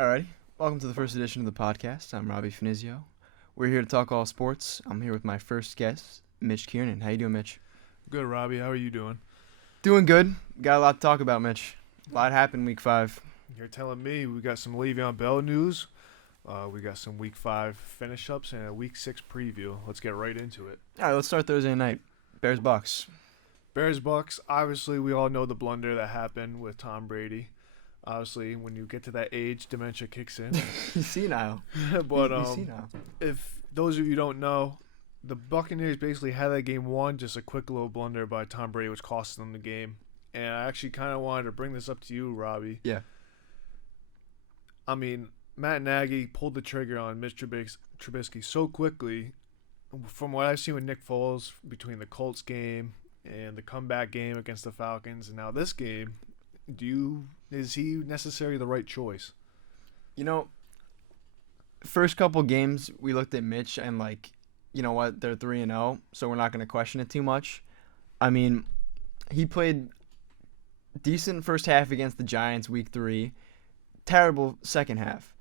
Alrighty, welcome to the first edition of the podcast. I'm Robbie Finizio. We're here to talk all sports. I'm here with my first guest, Mitch Kiernan. How you doing, Mitch? Good, Robbie. How are you doing? Doing good. Got a lot to talk about, Mitch. A lot happened week 5. You're telling me we got some Le'Veon Bell news. We got some Week 5 finish-ups and a Week 6 preview. Let's get right into it. All right, let's start Thursday night. Bears-Bucks. Bears-Bucks, obviously we all know the blunder that happened with Tom Brady. Obviously, when you get to that age, dementia kicks in. You see now. But You see now. if those of you who don't know, the Buccaneers basically had that game won, just a quick little blunder by Tom Brady, which cost them the game. And I actually kind of wanted to bring this up to you, Robbie. Yeah. I mean, Matt Nagy pulled the trigger on Mitch Trubisky so quickly. From what I've seen with Nick Foles between the Colts game and the comeback game against the Falcons and now this game, is he necessarily the right choice? You know, first couple games we looked at Mitch and like, you know what, they're 3-0, so we're not going to question it too much. I mean, he played decent first half against the Giants week 3, terrible second half.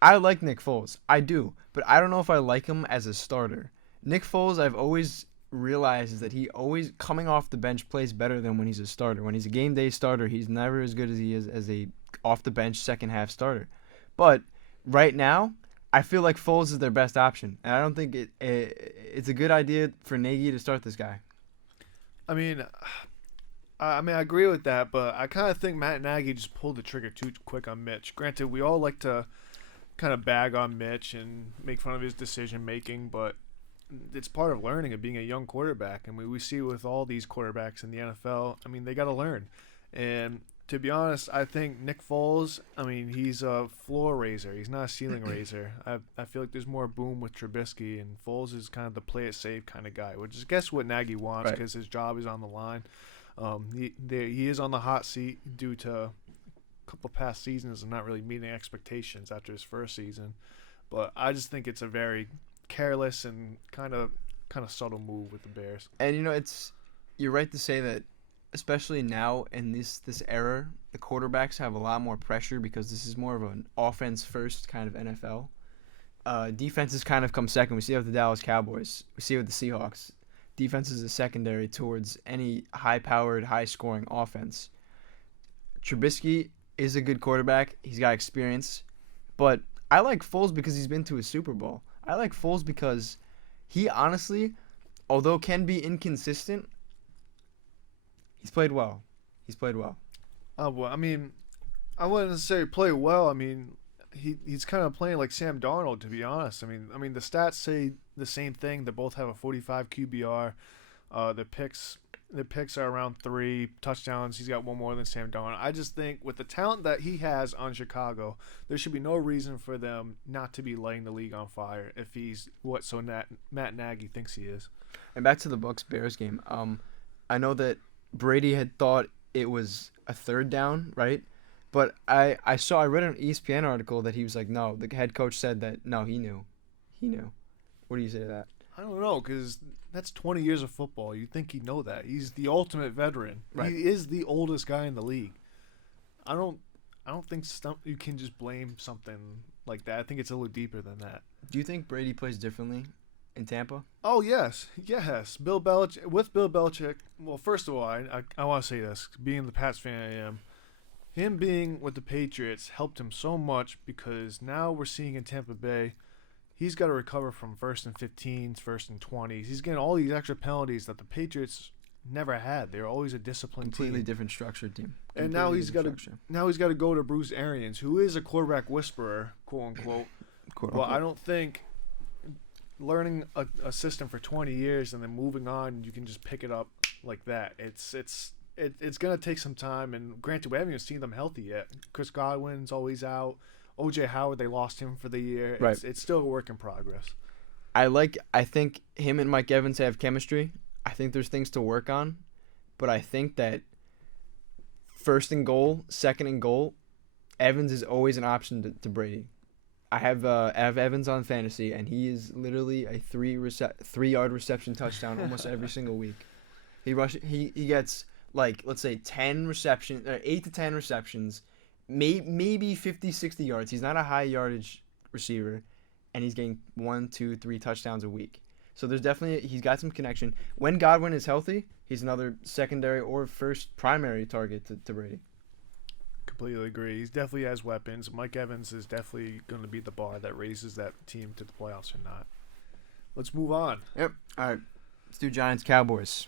I like Nick Foles. I do, but I don't know if I like him as a starter. Nick Foles, I've always realized is that he always coming off the bench plays better than when he's a starter. When he's a game day starter, he's never as good as he is as a off the bench second half starter. But right now, I feel like Foles is their best option, and I don't think it's a good idea for Nagy to start this guy. I mean, I agree with that, but I kind of think Matt Nagy just pulled the trigger too quick on Mitch. Granted, we all like to kind of bag on Mitch and make fun of his decision making, but it's part of learning of being a young quarterback. And we see with all these quarterbacks in the NFL, I mean, they got to learn. And to be honest, I think Nick Foles, I mean, he's a floor raiser. He's not a ceiling raiser. I feel like there's more boom with Trubisky, and Foles is kind of the play it safe kind of guy, which is guess what Nagy wants because his job is on the line. He is on the hot seat due to a couple past seasons and not really meeting expectations after his first season. But I just think it's a very careless and kind of subtle move with the Bears. And you're right to say that, especially now in this era, the quarterbacks have a lot more pressure because this is more of an offense first kind of NFL. Defenses kind of come second. We see it with the Dallas Cowboys. We see it with the Seahawks. Defense is a secondary towards any high-powered, high-scoring offense. Trubisky is a good quarterback. He's got experience. But I like Foles because he's been to a Super Bowl. I like Foles because he honestly, although can be inconsistent, he's played well. Well, I mean, I wouldn't necessarily play well. I mean, he's kind of playing like Sam Darnold, to be honest. I mean, the stats say the same thing. They both have a 45 QBR. The picks are around 3 touchdowns. He's got one more than Sam Darnold. I just think with the talent that he has on Chicago, there should be no reason for them not to be lighting the league on fire if he's what Matt Nagy thinks he is. And back to the Bucks-Bears game. I know that Brady had thought it was a third down, right? But I read an ESPN article that he was like, no, the head coach said that, no, he knew. What do you say to that? I don't know, because that's 20 years of football. You'd think he'd know that. He's the ultimate veteran. Right. He is the oldest guy in the league. I don't think you can just blame something like that. I think it's a little deeper than that. Do you think Brady plays differently in Tampa? Oh, yes. Bill Belichick, well, first of all, I want to say this. Being the Pats fan I am, him being with the Patriots helped him so much because now we're seeing in Tampa Bay, he's got to recover from 1st and 15s, 1st and 20s. He's getting all these extra penalties that the Patriots never had. They were always a disciplined Completely team. different structured team. And now he's got to go to Bruce Arians, who is a quarterback whisperer, quote unquote. Well, I don't think learning a system for 20 years and then moving on, you can just pick it up like that. It's going to take some time, and granted, we haven't even seen them healthy yet. Chris Godwin's always out. O.J. Howard, they lost him for the year. Right. It's still a work in progress. I think him and Mike Evans have chemistry. I think there's things to work on, but I think that first and goal, second and goal, Evans is always an option to Brady. I have Evans on fantasy, and he is literally a 3-yard reception touchdown almost every single week. He gets like, let's say 8 to 10 receptions, maybe 50, 60 yards. He's not a high yardage receiver, and he's getting 1, 2, 3 touchdowns a week. So there's definitely he's got some connection. When Godwin is healthy, he's another secondary or first primary target to Brady. Completely agree. He definitely has weapons. Mike Evans is definitely going to be the bar that raises that team to the playoffs or not. Let's move on. Yep. All right. Let's do Giants Cowboys.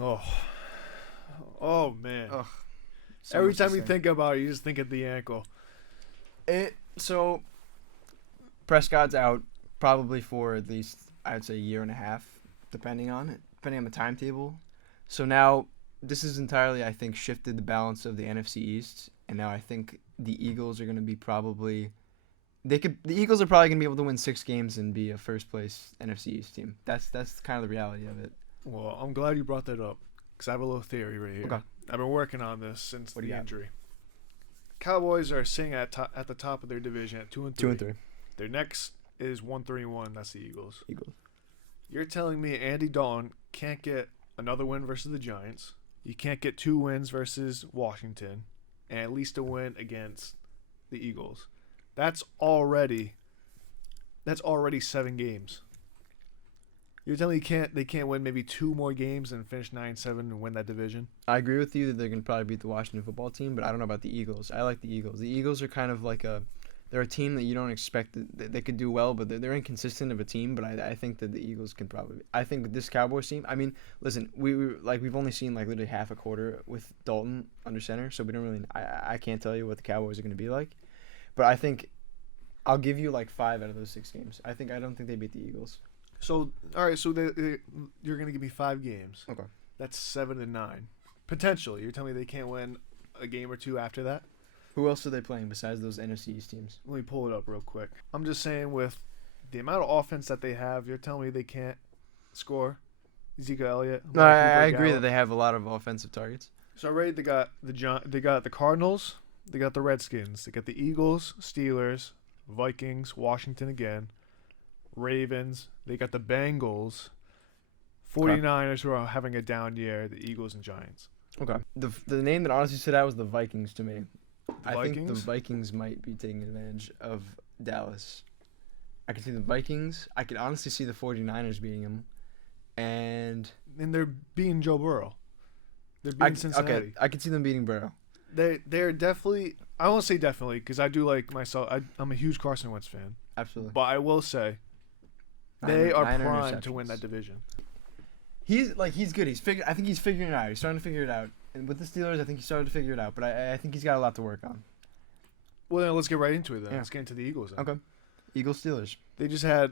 Oh man. Ugh. So Every much to time you say. think about it, you just think of the ankle. So Prescott's out probably for at least I'd say a year and a half, depending on the timetable. So now this is entirely I think shifted the balance of the NFC East, and now I think the Eagles are going to be the Eagles are probably going to be able to win 6 games and be a first place NFC East team. That's kind of the reality of it. Well, I'm glad you brought that up because I have a little theory right here. Okay. I've been working on this since What do the you got? injury. Cowboys are sitting at the top of their division at 2-3. 2-3. Their next is 1-3-1. That's the Eagles. Eagles. You're telling me Andy Dalton can't get another win versus the Giants? You can't get 2 wins versus Washington, and at least a win against the Eagles. That's already 7 games. You're telling me they can't win maybe 2 more games and finish 9-7 and win that division? I agree with you that they're going to probably beat the Washington football team, but I don't know about the Eagles. I like the Eagles. The Eagles are kind of like they're a team that you don't expect that they could do well, but they're inconsistent of a team. But I think that the Eagles can probably. I think with this Cowboys team, I mean, listen, we've only seen like literally half a quarter with Dalton under center, so we don't really. I can't tell you what the Cowboys are going to be like, but I think I'll give you like 5 out of those 6 games. I don't think they beat the Eagles. So all right, so you're gonna give me 5 games. Okay. That's 7-9 potentially. You're telling me they can't win a game or 2 after that? Who else are they playing besides those NFC East teams? Let me pull it up real quick. I'm just saying with the amount of offense that they have, you're telling me they can't score? Ezekiel Elliott. No, I agree that they have a lot of offensive targets. So already they got the Cardinals, they got the Redskins, they got the Eagles, Steelers, Vikings, Washington again, Ravens, they got the Bengals, 49ers who are having a down year, the Eagles and Giants. Okay. The name that honestly stood out was the Vikings to me. I think the Vikings? Vikings might be taking advantage of Dallas. I could see the Vikings. I could honestly see the 49ers beating them. And they're beating Joe Burrow. They're beating Cincinnati. Okay, I could see them beating Burrow. They're definitely. I won't say definitely because I do like myself. I'm a huge Carson Wentz fan. Absolutely. But I will say they are primed to win that division. He's good. I think he's figuring it out. He's starting to figure it out. And with the Steelers, I think he started to figure it out. But I think he's got a lot to work on. Well, then let's get right into it then. Yeah. Let's get into the Eagles then. Okay. Eagles Steelers. They just had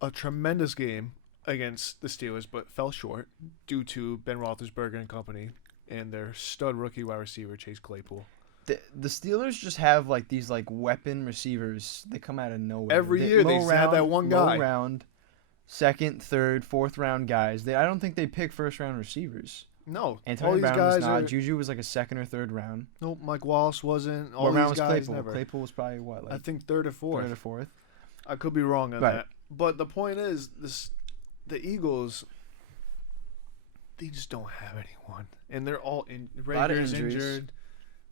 a tremendous game against the Steelers, but fell short due to Ben Roethlisberger and company and their stud rookie wide receiver Chase Claypool. The Steelers just have like these like weapon receivers. They come out of nowhere. Every year they have that one guy. Low round, second, third, fourth round guys. I don't think they pick first round receivers. No, Antonio all these Brown guys was not. are. Juju was like a second or third round. Nope, Mike Wallace wasn't. All What these round was guys Claypool? never. Claypool was probably what, like I think third or fourth. third or fourth. I could be wrong on Right. that. But the point is, the Eagles, they just don't have anyone, and they're all in. Lot of Rager's injuries. injured.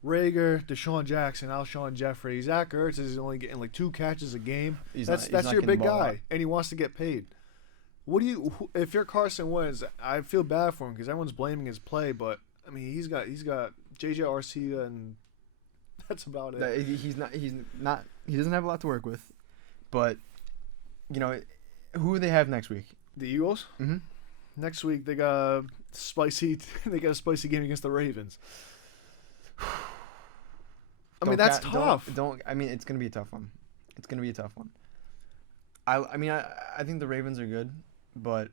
Rager, Deshaun Jackson, Alshon Jeffrey, Zach Ertz is only getting like 2 catches a game. That's not your getting big the ball guy, out. and he wants to get paid. If you're Carson Wentz, I feel bad for him because everyone's blaming his play, but I mean he's got JJ Arcega and that's about it. He doesn't have a lot to work with, but who do they have next week? The Eagles. Mm-hmm. Next week they got a spicy game against the Ravens. I mean that's tough. It's gonna be a tough one. It's gonna be a tough one. I think the Ravens are good, but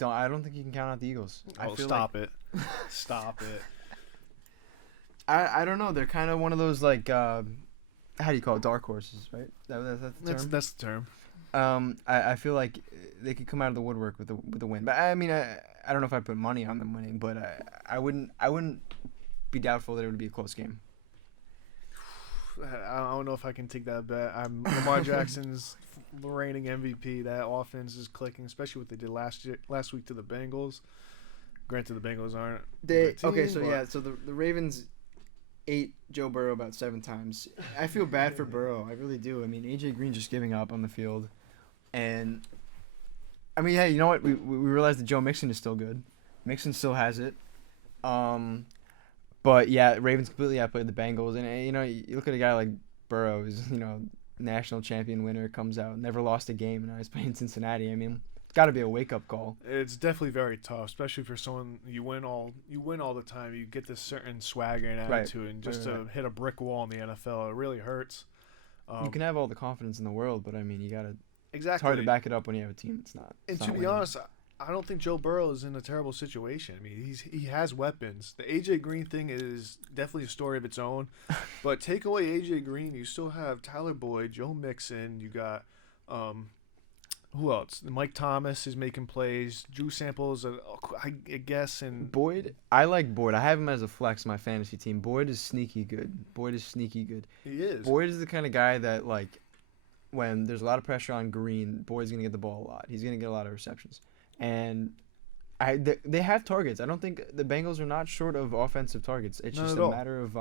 I don't think you can count out the Eagles. Stop it. Stop it. I don't know. They're kind of one of those like how do you call it, dark horses, right? That's the term. I feel like they could come out of the woodwork with a win. But I don't know if I put money on them winning, but I wouldn't be doubtful that it would be a close game. I don't know if I can take that bet. Lamar Jackson's reigning MVP. That offense is clicking, especially what they did last week to the Bengals. Granted, the Bengals aren't. So the Ravens. ate Joe Burrow about 7 times. I feel bad for Burrow. I really do. I mean, AJ Green just giving up on the field, and I mean, yeah, you know what? We realized that Joe Mixon is still good. Mixon still has it. But yeah, Ravens completely outplayed the Bengals, and you know, you look at a guy like Burrow, who's national champion winner, comes out, never lost a game, and now he's playing Cincinnati. I mean, it's got to be a wake up call. It's definitely very tough, especially for someone you win all the time. You get this certain swagger and attitude, and just to hit a brick wall in the NFL, it really hurts. You can have all the confidence in the world, but I mean, you gotta. Exactly. It's hard to back it up when you have a team that's not. And to be honest, I don't think Joe Burrow is in a terrible situation. I mean, he has weapons. The AJ Green thing is definitely a story of its own. But take away AJ Green, you still have Tyler Boyd, Joe Mixon. You got who else? Mike Thomas is making plays. Drew Samples, I guess, and Boyd. I like Boyd. I have him as a flex in my fantasy team. Boyd is sneaky good. He is. Boyd is the kind of guy that like, when there's a lot of pressure on Green, Boyd's gonna get the ball a lot. He's gonna get a lot of receptions. And they have targets. I don't think the Bengals are not short of offensive targets. It's just a matter of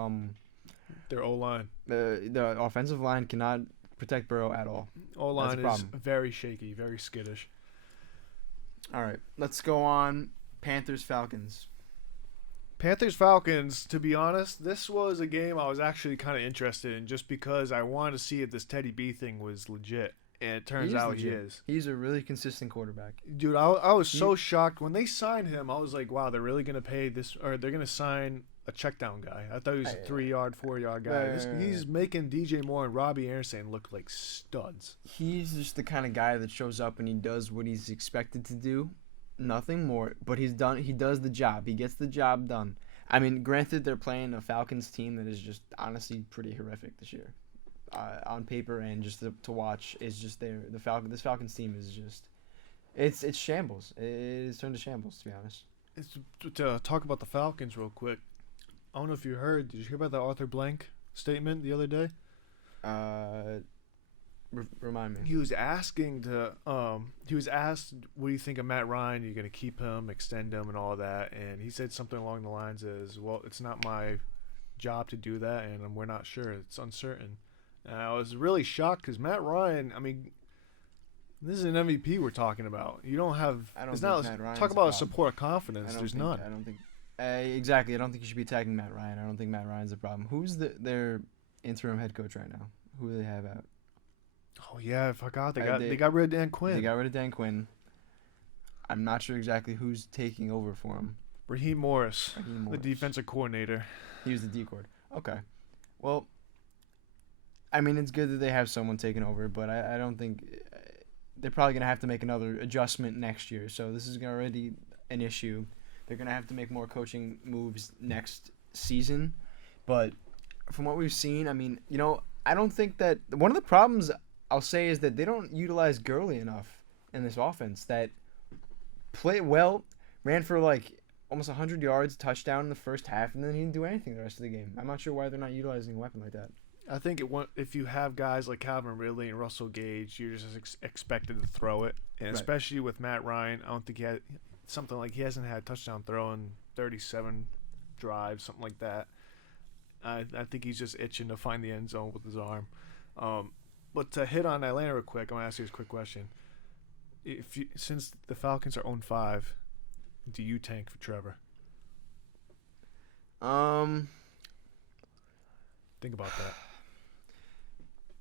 their O-line. The offensive line cannot protect Burrow at all. O-line is very shaky, very skittish. All right, let's go on. Panthers-Falcons. Panthers-Falcons, to be honest, this was a game I was actually kind of interested in just because I wanted to see if this Teddy B thing was legit. And it turns out he is. He's a really consistent quarterback. Dude, I was so shocked. When they signed him, I was like, wow, they're really going to pay this, or they're going to sign a check down guy. I thought he was a 3-yard, 4-yard guy. He's making DJ Moore and Robbie Finizio look like studs. He's just the kind of guy that shows up and he does what he's expected to do. Nothing more. But he does the job. He gets the job done. I mean, granted, they're playing a Falcons team that is just honestly pretty horrific this year. On paper and just to watch is just this Falcons team is just it's shambles. It's turned to shambles, to be honest. To talk about the Falcons real quick. I don't know if you heard. Did you hear about the Arthur Blank statement the other day? Remind me. He was asking he was asked, "What do you think of Matt Ryan? Are you going to keep him, extend him, and all that?" And he said something along the lines as, "Well, it's not my job to do that, and we're not sure. It's uncertain." And I was really shocked because Matt Ryan, I mean, this is an MVP we're talking about. You don't have. I don't think Matt Ryan's talk about a support of confidence. There's none. I don't think. Exactly. I don't think you should be attacking Matt Ryan. I don't think Matt Ryan's a problem. Who's their interim head coach right now? Who do they have out? Oh yeah, I forgot. They got rid of Dan Quinn. They got rid of Dan Quinn. I'm not sure exactly who's taking over for him. Raheem Morris, the defensive coordinator. He was the D-coord. Okay. Well, I mean, it's good that they have someone taking over, but I don't think they're probably going to have to make another adjustment next year. So this is already an issue. They're going to have to make more coaching moves next season. But from what we've seen, I mean, I don't think that – one of the problems I'll say is that they don't utilize Gurley enough in this offense. That played well, ran for like almost 100 yards, touchdown in the first half, and then he didn't do anything the rest of the game. I'm not sure why they're not utilizing a weapon like that. I think if you have guys like Calvin Ridley and Russell Gage, you're just expected to throw it. And especially with Matt Ryan, I don't think he had something like he hasn't had a touchdown throw in 37 drives, something like that. I think he's just itching to find the end zone with his arm. But to hit on Atlanta real quick, I'm going to ask you this quick question. Since the Falcons are 0-5, do you tank for Trevor? Think about that.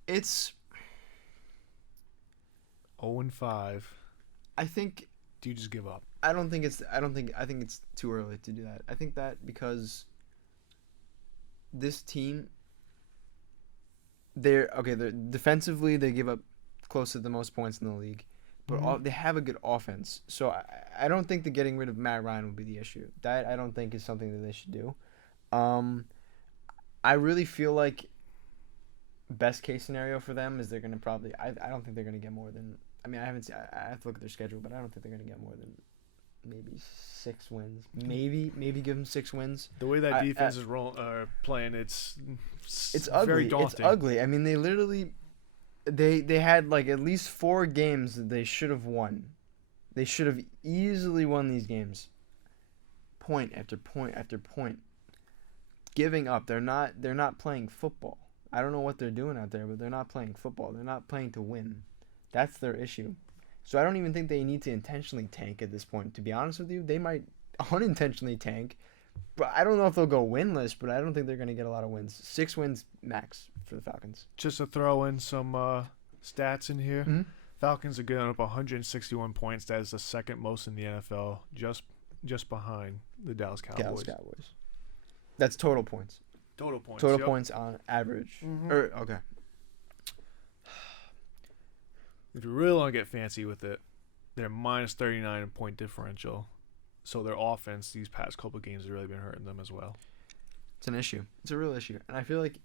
It's 0-5. I think. Do you just give up? I think it's too early to do that. I think that because this team, they're defensively they give up close to the most points in the league, but they have a good offense. So I don't think that getting rid of Matt Ryan would be the issue. That I don't think is something that they should do. I really feel like best case scenario for them is they're going to probably I don't think they're going to get more than I have to look at their schedule, but I don't think they're going to get more than maybe 6 wins. Maybe give them 6 wins. The way that defense is playing, it's ugly. Very daunting. It's ugly. I mean, they literally they had like at least 4 games that they should have won. They should have easily won these games. Point after point after point. giving up. They're not playing football. I don't know what they're doing out there, but they're not playing football. They're not playing to win. That's their issue. So I don't even think they need to intentionally tank at this point. To be honest with you, they might unintentionally tank, but I don't know if they'll go winless. But I don't think they're going to get a lot of wins. 6 wins max for the Falcons. Just to throw in some stats in here, Mm-hmm. Falcons are getting up 161 points. That is the second most in the NFL, just behind the Dallas Cowboys. Dallas Cowboys. That's total points. Total points. Total yep. points on average. Mhm. Okay. If you really want to get fancy with it, they're minus 39 in point differential. So their offense these past couple of games has really been hurting them as well. It's an issue. It's a real issue, and I feel like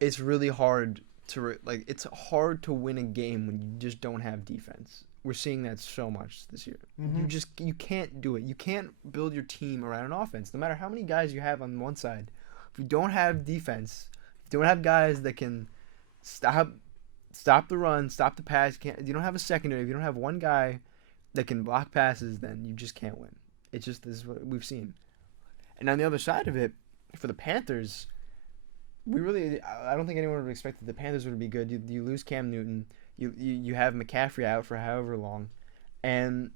it's really hard to it's hard to win a game when you just don't have defense. We're seeing that so much this year. Mhm. You can't do it. You can't build your team around an offense, no matter how many guys you have on one side. If you don't have defense, if you don't have guys that can stop the run, stop the pass, you don't have a secondary. If you don't have one guy that can block passes, then you just can't win. This is what we've seen. And on the other side of it, for the Panthers, I don't think anyone would expect that the Panthers would be good. You lose Cam Newton, you have McCaffrey out for however long, and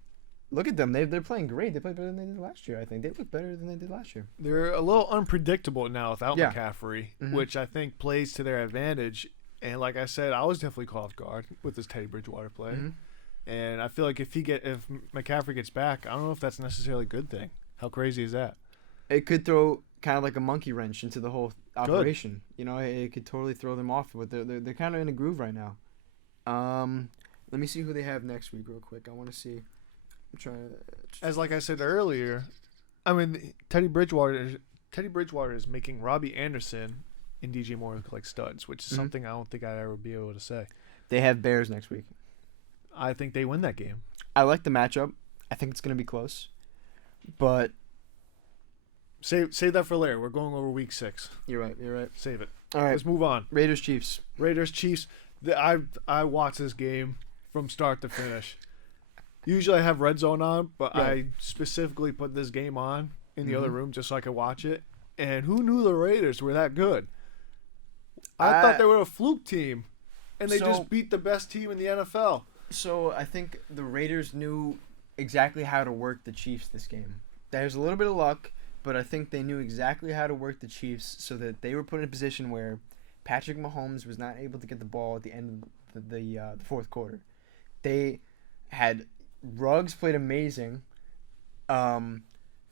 look at them. They're playing great. They played better than they did last year. I think they look better than they did last year. They're a little unpredictable now without Yeah. McCaffrey, Mhm. which I think plays to their advantage. And like I said, I was definitely caught off guard with this Teddy Bridgewater play. Mm-hmm. And I feel like if McCaffrey gets back, I don't know if that's necessarily a good thing. How crazy is that? It could throw kind of like a monkey wrench into the whole operation. You know, it could totally throw them off. But they're kind of in a groove right now. Let me see who they have next week real quick. I want to see. I'm trying to. As like I said earlier, I mean Teddy Bridgewater is making Robbie Anderson and DJ Moore look like studs, which is Mhm. something I don't think I'd ever be able to say. They have Bears next week. I think they win that game. I like the matchup. I think it's going to be close. But Save that for later. We're going over week 6. you're right. Save it. All right. Let's move on. Raiders Chiefs. Raiders Chiefs. I watched this game from start to finish. Usually I have Red Zone on, but Right. I specifically put this game on in the Mhm. other room just so I could watch it. And who knew the Raiders were that good? I thought they were a fluke team, and they So- just beat the best team in the NFL. So I think the Raiders knew exactly how to work the Chiefs this game. There's a little bit of luck, but I think they knew exactly how to work the Chiefs so that they were put in a position where Patrick Mahomes was not able to get the ball at the end of the fourth quarter. They had Ruggs played amazing.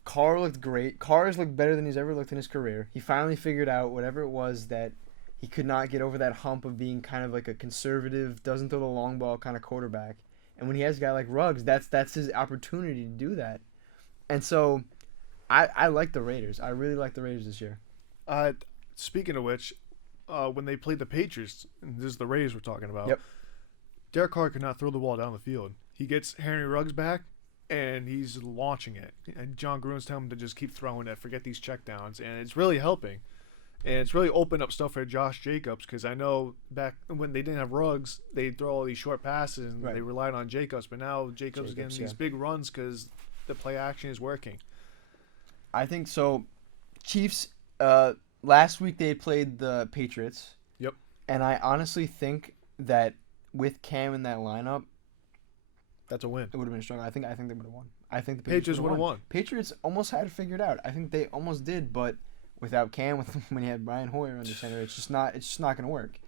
Carr looked great. Carr's looked better than he's ever looked in his career. He finally figured out whatever it was that he could not get over that hump of being kind of like a conservative, doesn't throw the long ball kind of quarterback. And when he has a guy like Ruggs, that's his opportunity to do that. And so I like the Raiders. I really like the Raiders this year. Speaking of which, when they played the Patriots, and this is the Raiders we're talking about, Yep. Derek Carr could not throw the ball down the field. He gets Henry Ruggs back, and he's launching it. And John Gruden's telling him to just keep throwing it, forget these checkdowns, and it's really helping. And it's really opened up stuff for Josh Jacobs, because I know back when they didn't have Ruggs, they'd throw all these short passes, and Right. they relied on Jacobs. But now Jacobs is getting these big runs because the play action is working. I think so. Chiefs, last week they played the Patriots. Yep. And I honestly think that with Cam in that lineup, That's a win. it would have been strong. I think they would have won. I think the Patriots would have won. Patriots almost had it figured out. I think they almost did, but without Cam, when you had Brian Hoyer under center, it's just not going to work.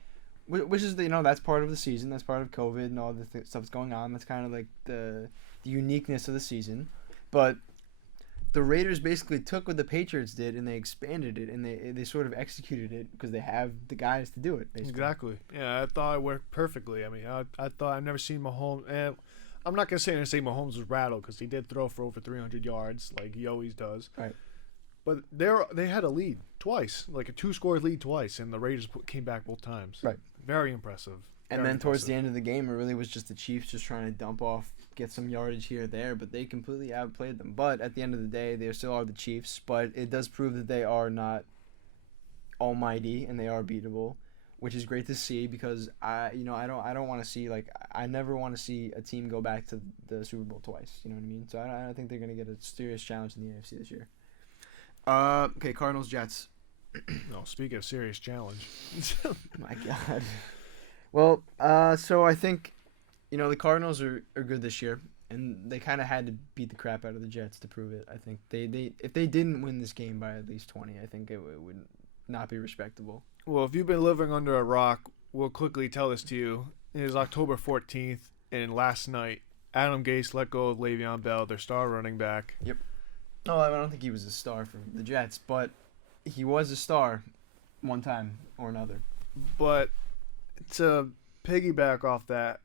Which is that's part of the season. That's part of COVID and all the stuff that's going on. That's kind of like the uniqueness of the season. But the Raiders basically took what the Patriots did and they expanded it and they sort of executed it because they have the guys to do it. Basically. Exactly. Yeah, I thought it worked perfectly. I mean, I thought I've never seen Mahomes. And I'm not gonna say Mahomes was rattled because he did throw for over 300 yards like he always does. Right. But they had a lead twice, like a 2-score lead twice, and the Raiders came back both times. Right. Very impressive. And then towards the end of the game, it really was just the Chiefs just trying to dump off, get some yardage here or there, but they completely outplayed them. But at the end of the day, they still are the Chiefs, but it does prove that they are not almighty and they are beatable, which is great to see because I don't want to see I never want to see a team go back to the Super Bowl twice. You know what I mean? So I think they're going to get a serious challenge in the AFC this year. Okay, Cardinals Jets. No, speaking of serious challenge. My God. Well, so I think the Cardinals are good this year, and they kind of had to beat the crap out of the Jets to prove it. I think they if they didn't win this game by at least 20, I think it would not be respectable. Well, if you've been living under a rock, we'll quickly tell this to you. It is October 14th, and last night, Adam Gase let go of Le'Veon Bell, their star running back. Yep. No, I don't think he was a star for the Jets, but he was a star one time or another. But to piggyback off that,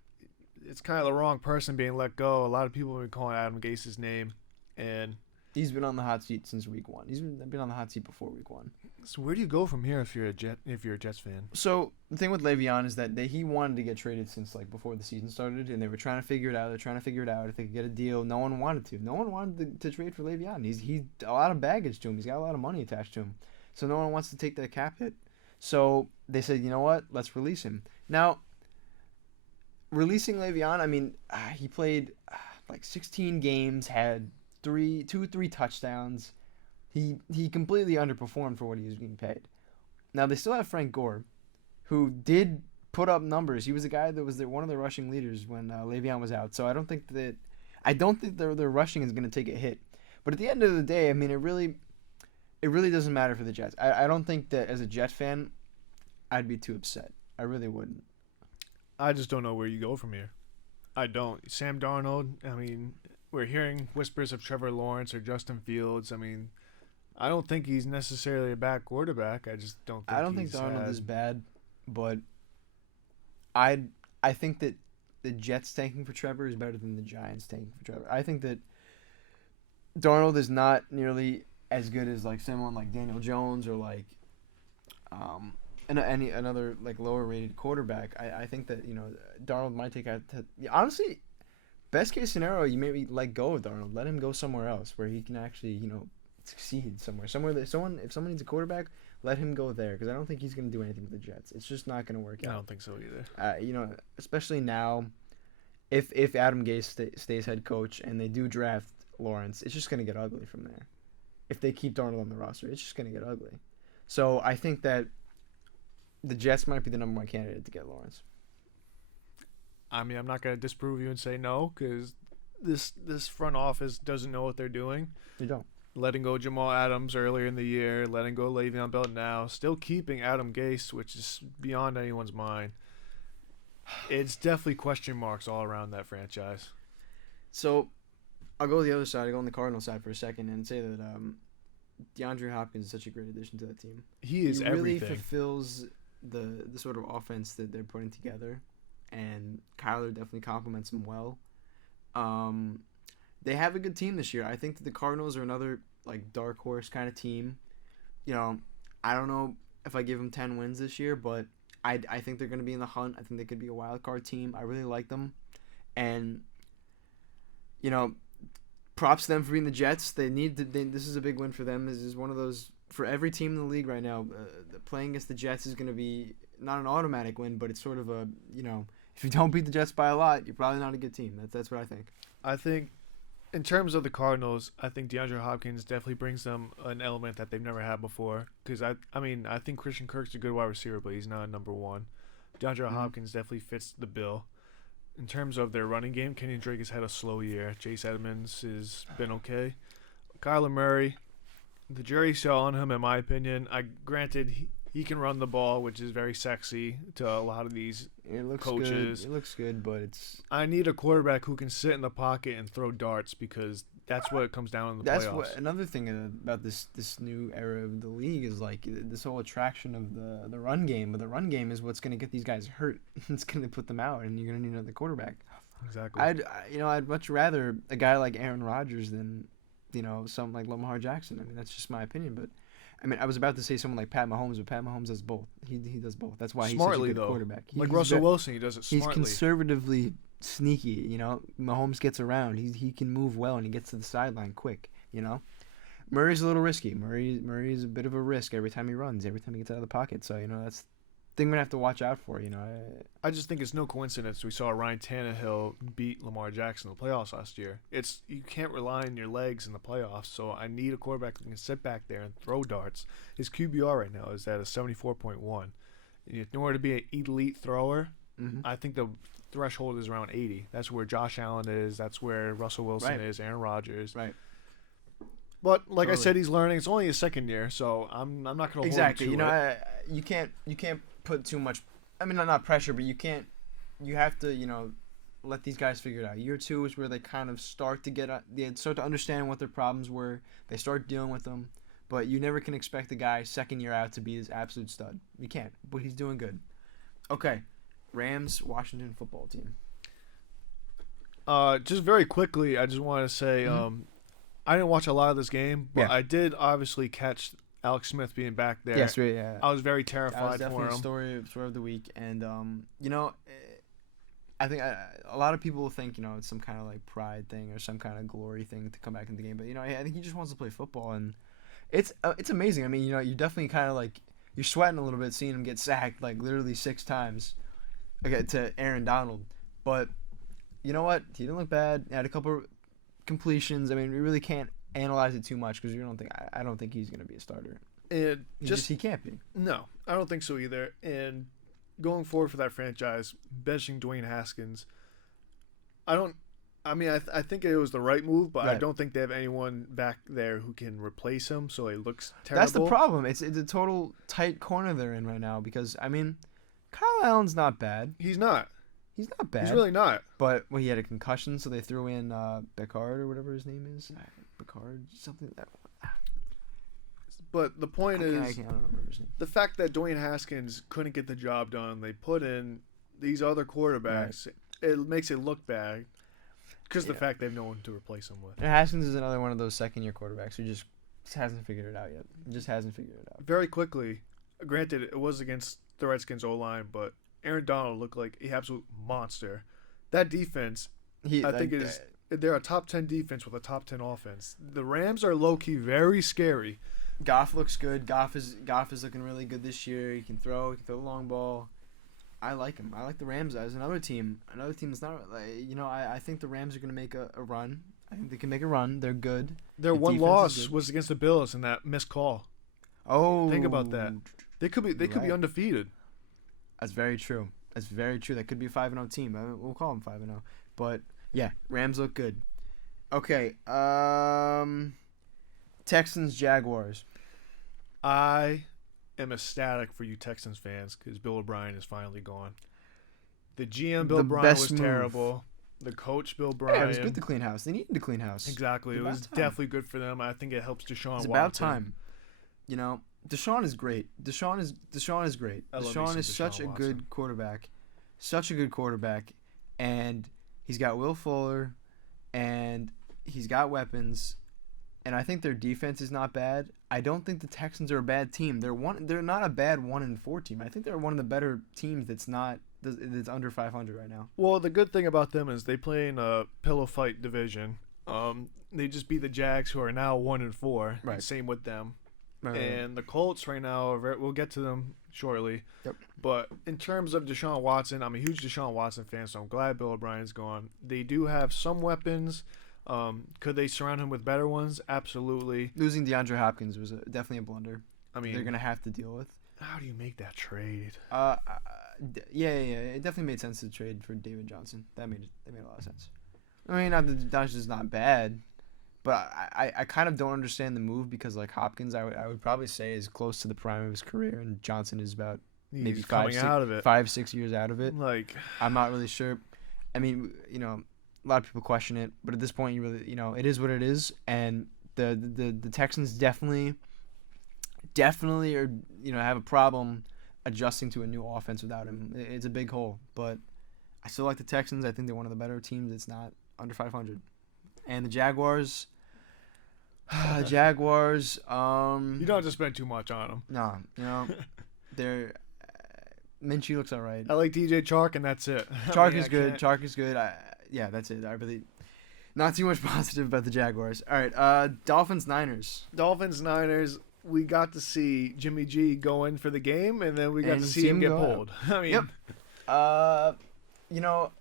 it's kind of the wrong person being let go. A lot of people have been calling Adam Gase's name, and He's been on the hot seat since week 1. He's been on the hot seat before week 1. so where do you go from here if you're a Jets fan? So the thing with Le'Veon is that he wanted to get traded since like before the season started, and they were trying to figure it out. They're trying to figure it out if they could get a deal. No one wanted to. No one wanted to trade for Le'Veon. He's a lot of baggage to him. He's got a lot of money attached to him, so no one wants to take that cap hit. So they said, you know what? Let's release him. Now, releasing Le'Veon, I mean, he played like 16 games, had 3 touchdowns. He completely underperformed for what he was getting paid. Now they still have Frank Gore, who did put up numbers. He was a guy that was one of the rushing leaders when Le'Veon was out. So I don't think their rushing is going to take a hit. But at the end of the day, I mean, it really doesn't matter for the Jets. I don't think that as a Jet fan, I'd be too upset. I really wouldn't. I just don't know where you go from here. I don't. Sam Darnold, I mean, we're hearing whispers of Trevor Lawrence or Justin Fields. I mean, I don't think he's necessarily a bad quarterback. I just don't think I don't think Darnold is bad, but I think that the Jets tanking for Trevor is better than the Giants tanking for Trevor. I think that Darnold is not nearly as good as like someone like Daniel Jones or like another like lower rated quarterback. I think that Darnold might take out. Honestly, best case scenario, you maybe let go of Darnold, let him go somewhere else where he can actually succeed somewhere that if someone needs a quarterback, let him go there, because I don't think he's going to do anything with the Jets. It's just not going to work out. I don't think so either. Especially now, if Adam Gase stays head coach and they do draft Lawrence, it's just going to get ugly from there. If they keep Darnold on the roster, it's just going to get ugly. So I think that the Jets might be the number 1 candidate to get Lawrence. I mean, I'm not going to disprove you and say no, because this front office doesn't know what they're doing. They don't. Letting go Jamal Adams earlier in the year, letting go Le'Veon Bell now, still keeping Adam Gase, which is beyond anyone's mind. It's definitely question marks all around that franchise. So I'll go the other side. I'll go on the Cardinal side for a second and say that DeAndre Hopkins is such a great addition to that team. He is really everything. Fulfills the sort of offense that they're putting together, and Kyler definitely complements him well. They have a good team this year. I think that the Cardinals are another like dark horse kind of team. I don't know if I give them 10 wins this year, but I think they're going to be in the hunt. I think they could be a wild card team. I really like them, and props to them for being the Jets. This is a big win for them. This is one of those for every team in the league right now. Playing against the Jets is going to be not an automatic win, but it's sort of a if you don't beat the Jets by a lot, you're probably not a good team. That's what I think. I think, in terms of the Cardinals, I think DeAndre Hopkins definitely brings them an element that they've never had before. Because I think Christian Kirk's a good wide receiver, but he's not a number 1. DeAndre Hopkins definitely fits the bill. In terms of their running game, Kenyon Drake has had a slow year. Chase Edmonds has been okay. Kyler Murray, the jury's still on him, in my opinion. Granted, he can run the ball, which is very sexy to a lot of these coaches. It looks good, but it's... I need a quarterback who can sit in the pocket and throw darts, because that's what it comes down in the playoffs. Another thing about this new era of the league is like this whole attraction of the run game. But the run game is what's going to get these guys hurt. It's going to put them out, and you're going to need another quarterback. Exactly. I'd much rather a guy like Aaron Rodgers than something like Lamar Jackson. I mean, that's just my opinion, but. I mean, I was about to say someone like Pat Mahomes, but Pat Mahomes does both. He does both. That's why he's such a good quarterback. Like Russell Wilson, he does it smartly. He's conservatively sneaky, Mahomes gets around. He can move well, and he gets to the sideline quick, Murray's a little risky. Murray's a bit of a risk every time he runs, every time he gets out of the pocket. So, thing we're gonna have to watch out for. I just think it's no coincidence we saw Ryan Tannehill beat Lamar Jackson in the playoffs last year. You can't rely on your legs in the playoffs, so I need a quarterback that can sit back there and throw darts. His QBR right now is at a 74.1. In order to be an elite thrower, I think the threshold is around 80. That's where Josh Allen is. That's where Russell Wilson is. Aaron Rodgers. Right. But like I said, he's learning. It's only his second year, so I'm not going to hold him to it. You can't put too much. I mean, not pressure, but you can't. You have to let these guys figure it out. Year 2 is where they kind of start to understand what their problems were. They start dealing with them. But you never can expect the guy second year out to be his absolute stud. You can't. But he's doing good. Okay, Rams Washington football team. Just very quickly, I just want to say. I didn't watch a lot of this game, but I did obviously catch Alex Smith being back there. Yes, yeah. I was very terrified that was for him. Definitely story of the week, and I think a lot of people think it's some kind of like pride thing or some kind of glory thing to come back in the game, but I think he just wants to play football, and it's amazing. I mean, you definitely kind of like you're sweating a little bit seeing him get sacked like literally 6 times, to Aaron Donald, but you know what? He didn't look bad. He had a couple completions. I mean, we really can't analyze it too much because I don't think he's going to be a starter. And he can't be. No, I don't think so either. And going forward for that franchise, benching Dwayne Haskins, I think it was the right move, but I don't think they have anyone back there who can replace him, so it looks terrible. That's the problem. It's a total tight corner they're in right now because, I mean, Kyle Allen's not bad. He's not. He's not bad. He's really not. But he had a concussion, so they threw in Becard or whatever his name is. Becard, something like that. But the point is, I don't remember his name. The fact that Dwayne Haskins couldn't get the job done, they put in these other quarterbacks. Right. It makes it look bad because the fact they have no one to replace him with. And Haskins is another one of those second-year quarterbacks who just hasn't figured it out yet. Just hasn't figured it out. Very quickly, granted, it was against the Redskins O-line, but Aaron Donald looked like an absolute monster. That defense, they're a top 10 defense with a top 10 offense. The Rams are low-key very scary. Goff looks good. Goff is looking really good this year. He can throw the long ball. I like him. I like the Rams as another team. Another team that's not I think the Rams are going to make a run. I think they can make a run. They're good. Their one loss was against the Bills in that missed call. Oh, think about that. They could be undefeated. That's very true. That could be a 5-0 team. We'll call them 5-0. But yeah, Rams look good. Okay. Texans Jaguars. I am ecstatic for you Texans fans because Bill O'Brien is finally gone. The GM Bill O'Brien was terrible. The coach Bill O'Brien. Yeah, it was good to clean house. They needed to clean house. Exactly. It was definitely good for them. I think it helps Deshaun Watson. It's about time. Deshaun is great. Deshaun is great. Deshaun is such a good quarterback. Such a good quarterback. And he's got Will Fuller and he's got weapons. And I think their defense is not bad. I don't think the Texans are a bad team. They're not a bad 1-4 team. I think they're one of the better teams that's under 500 right now. Well, the good thing about them is they play in a pillow fight division. They just beat the Jags, who are now 1-4. Right. Same with them. Right. And the Colts right now, we'll get to them shortly. Yep. But in terms of Deshaun Watson, I'm a huge Deshaun Watson fan, so I'm glad Bill O'Brien's gone. They do have some weapons. Could they surround him with better ones? Absolutely. Losing DeAndre Hopkins was definitely a blunder. I mean, they're gonna have to deal with. How do you make that trade? Yeah. It definitely made sense to trade for David Johnson. That made a lot of sense. I mean, not that Johnson's not bad, but I kind of don't understand the move because like Hopkins, I would probably say is close to the prime of his career, and Johnson is about maybe 5-6 years out of it. Like, I'm not really sure. I mean, a lot of people question it, but at this point, you really, it is what it is, and the Texans definitely are, have a problem adjusting to a new offense without him. It's a big hole, but I still like the Texans. I think they're one of the better teams. It's not under 500, and the Jaguars. You don't have to spend too much on them. No, they're. Minshew looks all right. I like DJ Chark, and that's it. Chark is good. Chark is good. Yeah, that's it. I really not too much positive about the Jaguars. All right, Dolphins Niners. Dolphins Niners. we got to see Jimmy G go in for the game, and then we got And to see him get go out. pulled. I mean, Yep. You know,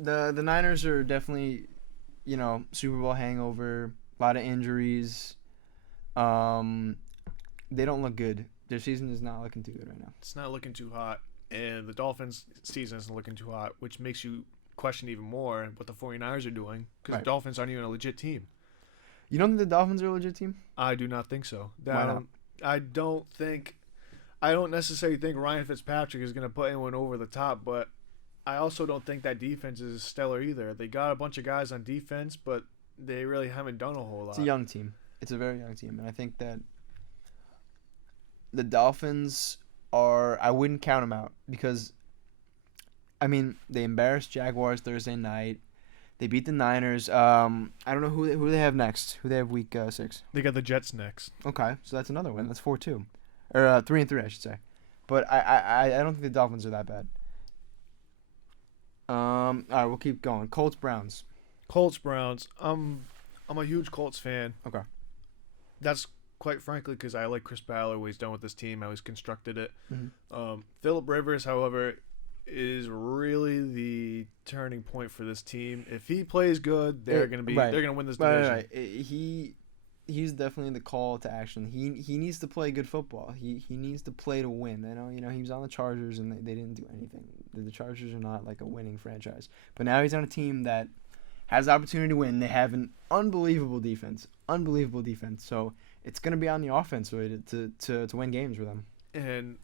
the Niners are definitely, Super Bowl hangover, a lot of injuries. They don't look good. Their season is not looking too good right now. it's not looking too hot, and the Dolphins' season isn't looking too hot, which makes you question even more what the 49ers are doing, because Right. the Dolphins aren't even a legit team. You don't think the Dolphins are a legit team? I do not think so. Why not? I don't necessarily think Ryan Fitzpatrick is going to put anyone over the top, but I also don't think that defense is stellar either. They got a bunch of guys on defense, but they really haven't done a whole lot. It's a young team. It's a very young team, and I think that the Dolphins I wouldn't count them out because, I mean, they embarrassed Jaguars Thursday night. They beat the Niners. I don't know who they have next. Who they have week 6. They got the Jets next. Okay, so that's another win. That's 4-2, or 3-3, I should say. But I don't think the Dolphins are that bad. All right, we'll keep going. Colts Browns. Colts Browns. I'm a huge Colts fan. Okay. That's quite frankly because I like Chris Ballard. What he's done with this team, how he's constructed it. Mm-hmm. Phillip Rivers, however, is really the turning point for this team. If he plays good, they're gonna win this division. Right. He's definitely the call to action. He needs to play good football. He needs to play to win. I know he was on the Chargers and they didn't do anything. The Chargers are not like a winning franchise. But now he's on a team that has the opportunity to win. They have an unbelievable defense. So it's gonna be on the offense to win games for them. And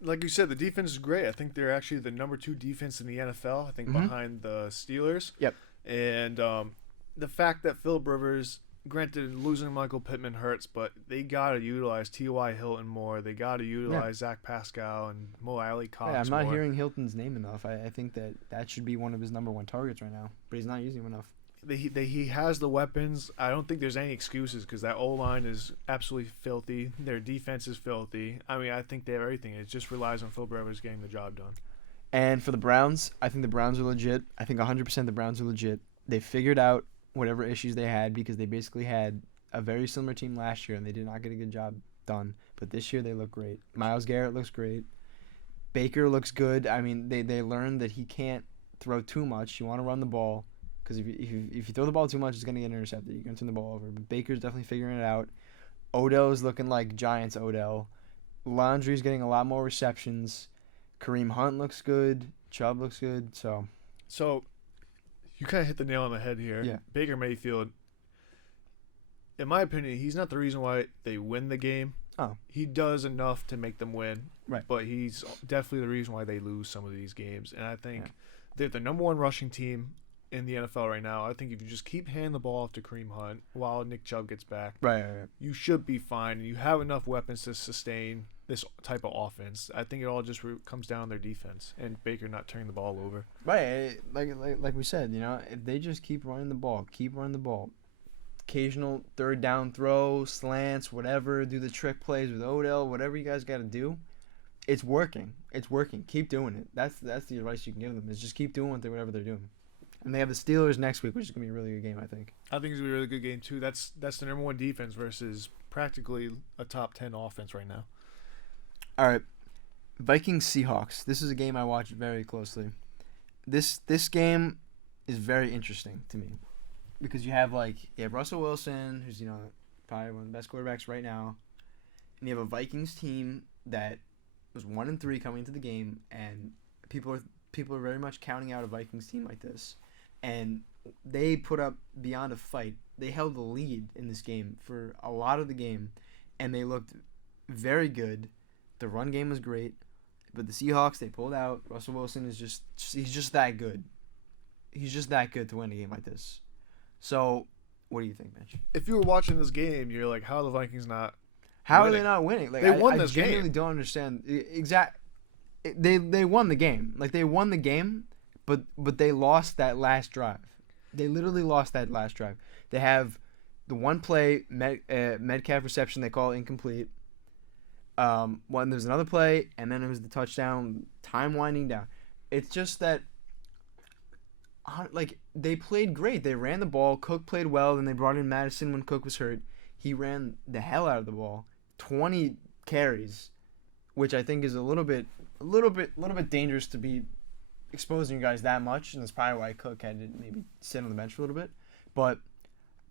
like you said, the defense is great. I think they're actually the number 2 defense in the NFL. I think Mm-hmm. behind the Steelers. Yep. And the fact that Phillip Rivers, granted losing Michael Pittman hurts, but they gotta utilize T.Y. Hilton more. They gotta utilize Zach Pascal and Mo Alley Cox. Yeah, I'm not more. hearing Hilton's name enough. I think that should be one of his number 1 targets right now, but he's not using him enough. He has the weapons. I don't think there's any excuses because that O-line is absolutely filthy. Their defense is filthy. I mean, I think they have everything. It just relies on Phil Rivers getting the job done. And for the Browns, I think the Browns are legit. I think 100% the Browns are legit. They figured out whatever issues they had because they basically had a very similar team last year and they did not get a good job done. But this year they look great. Myles Garrett looks great. Baker looks good. I mean, they learned that he can't throw too much. You want to run the ball. Because if you throw the ball too much, it's going to get intercepted. You're going to turn the ball over. But Baker's definitely figuring it out. Odell's looking like Giants Odell. Landry's getting a lot more receptions. Kareem Hunt looks good. Chubb looks good. So you kind of hit the nail on the head here. Yeah. Baker Mayfield, in my opinion, he's not the reason why they win the game. Oh. He does enough to make them win. Right. But he's definitely the reason why they lose some of these games. And I think they're the number 1 rushing team in the NFL right now. I think if you just keep handing the ball off to Kareem Hunt while Nick Chubb gets back, right. you should be fine. You have enough weapons to sustain this type of offense. I think it all just comes down to their defense and Baker not turning the ball over. Right. Like we said, if they just keep running the ball, occasional third down throw, slants, whatever, do the trick plays with Odell, whatever you guys got to do, it's working. Keep doing it. That's the advice you can give them is just keep doing whatever they're doing. And they have the Steelers next week, which is going to be a really good game, I think. I think it's going to be a really good game, too. That's the number 1 defense versus practically a top 10 offense right now. All right. Vikings-Seahawks. This is a game I watched very closely. This game is very interesting to me because you have Russell Wilson, who's, probably one of the best quarterbacks right now, and you have a Vikings team that was 1-3 coming into the game, and people are very much counting out a Vikings team like this. And they put up beyond a fight. They held the lead in this game for a lot of the game, and they looked very good. The run game was great, but the Seahawks, they pulled out. Russell Wilson he's just that good. He's just that good to win a game like this. So, what do you think, Mitch? If you were watching this game, you're like, how are the Vikings not How winning? are they not winning? They won this game. I genuinely don't understand. They won the game. They won the game, but they lost that last drive. They literally lost that last drive. They have the one play Metcalf reception they call incomplete. There's another play, and then it was the touchdown. Time winding down. It's just that they played great. They ran the ball. Cook played well. Then they brought in Madison when Cook was hurt. He ran the hell out of the ball. 20 carries, which I think is a little bit dangerous to be exposing you guys that much, and that's probably why Cook had to maybe sit on the bench for a little bit. But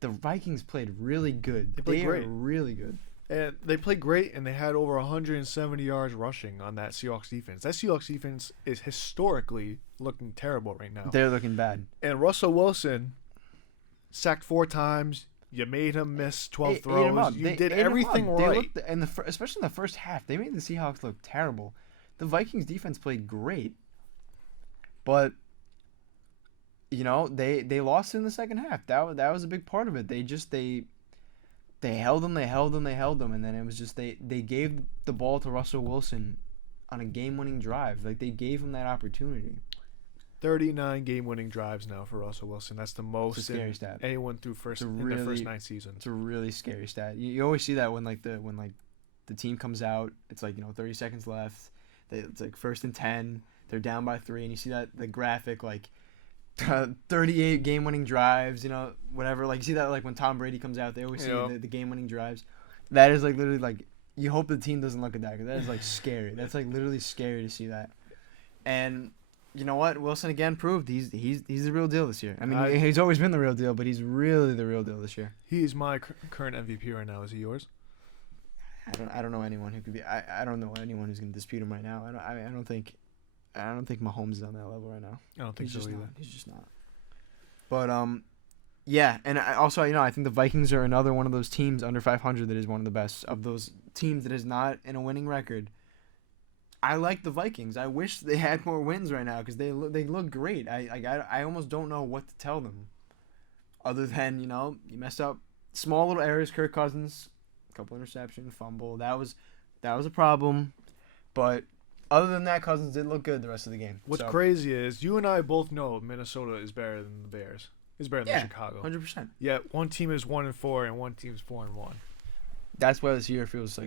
the Vikings played really good. They played great. Are really good. And they played great, and they had over 170 yards rushing on that Seahawks defense. That Seahawks defense is historically looking terrible right now. They're looking bad. And Russell Wilson sacked 4 times. You made him miss 12 throws. You did everything right. Especially in the first half, they made the Seahawks look terrible. The Vikings defense played great, but they lost in the second half. That was a big part of it. They held them, and then it was just they gave the ball to Russell Wilson on a game-winning drive. Like, they gave him that opportunity. 39 game-winning drives now for Russell Wilson. That's the most it's a scary stat. Anyone through their first 9 seasons. It's a really scary stat. You always see that when the team comes out, it's 30 seconds left. It's 1st and 10. They're down by 3, and you see that the graphic 38 game-winning drives, whatever. You see that when Tom Brady comes out, they always see the game-winning drives. That is literally you hope the team doesn't look at that, because that is scary. That's literally scary to see that. And you know what? Wilson again proved he's the real deal this year. I mean, he's always been the real deal, but he's really the real deal this year. He is my current MVP right now. Is he yours? I don't know anyone who could be. I don't know anyone who's going to dispute him right now. I don't think Mahomes is on that level right now. I don't think so either. He's just not. But yeah, and I think the Vikings are another one of those teams under 500 that is one of the best of those teams that is not in a winning record. I like the Vikings. I wish they had more wins right now because they look great. I almost don't know what to tell them, other than you messed up small little errors. Kirk Cousins, a couple interception, fumble. That was a problem, but other than that, Cousins did look good the rest of the game. What's crazy is you and I both know Minnesota is better than the Bears. Is better than Chicago. 100%. Yeah, one team is 1-4 and one team is 4-1. That's why this year feels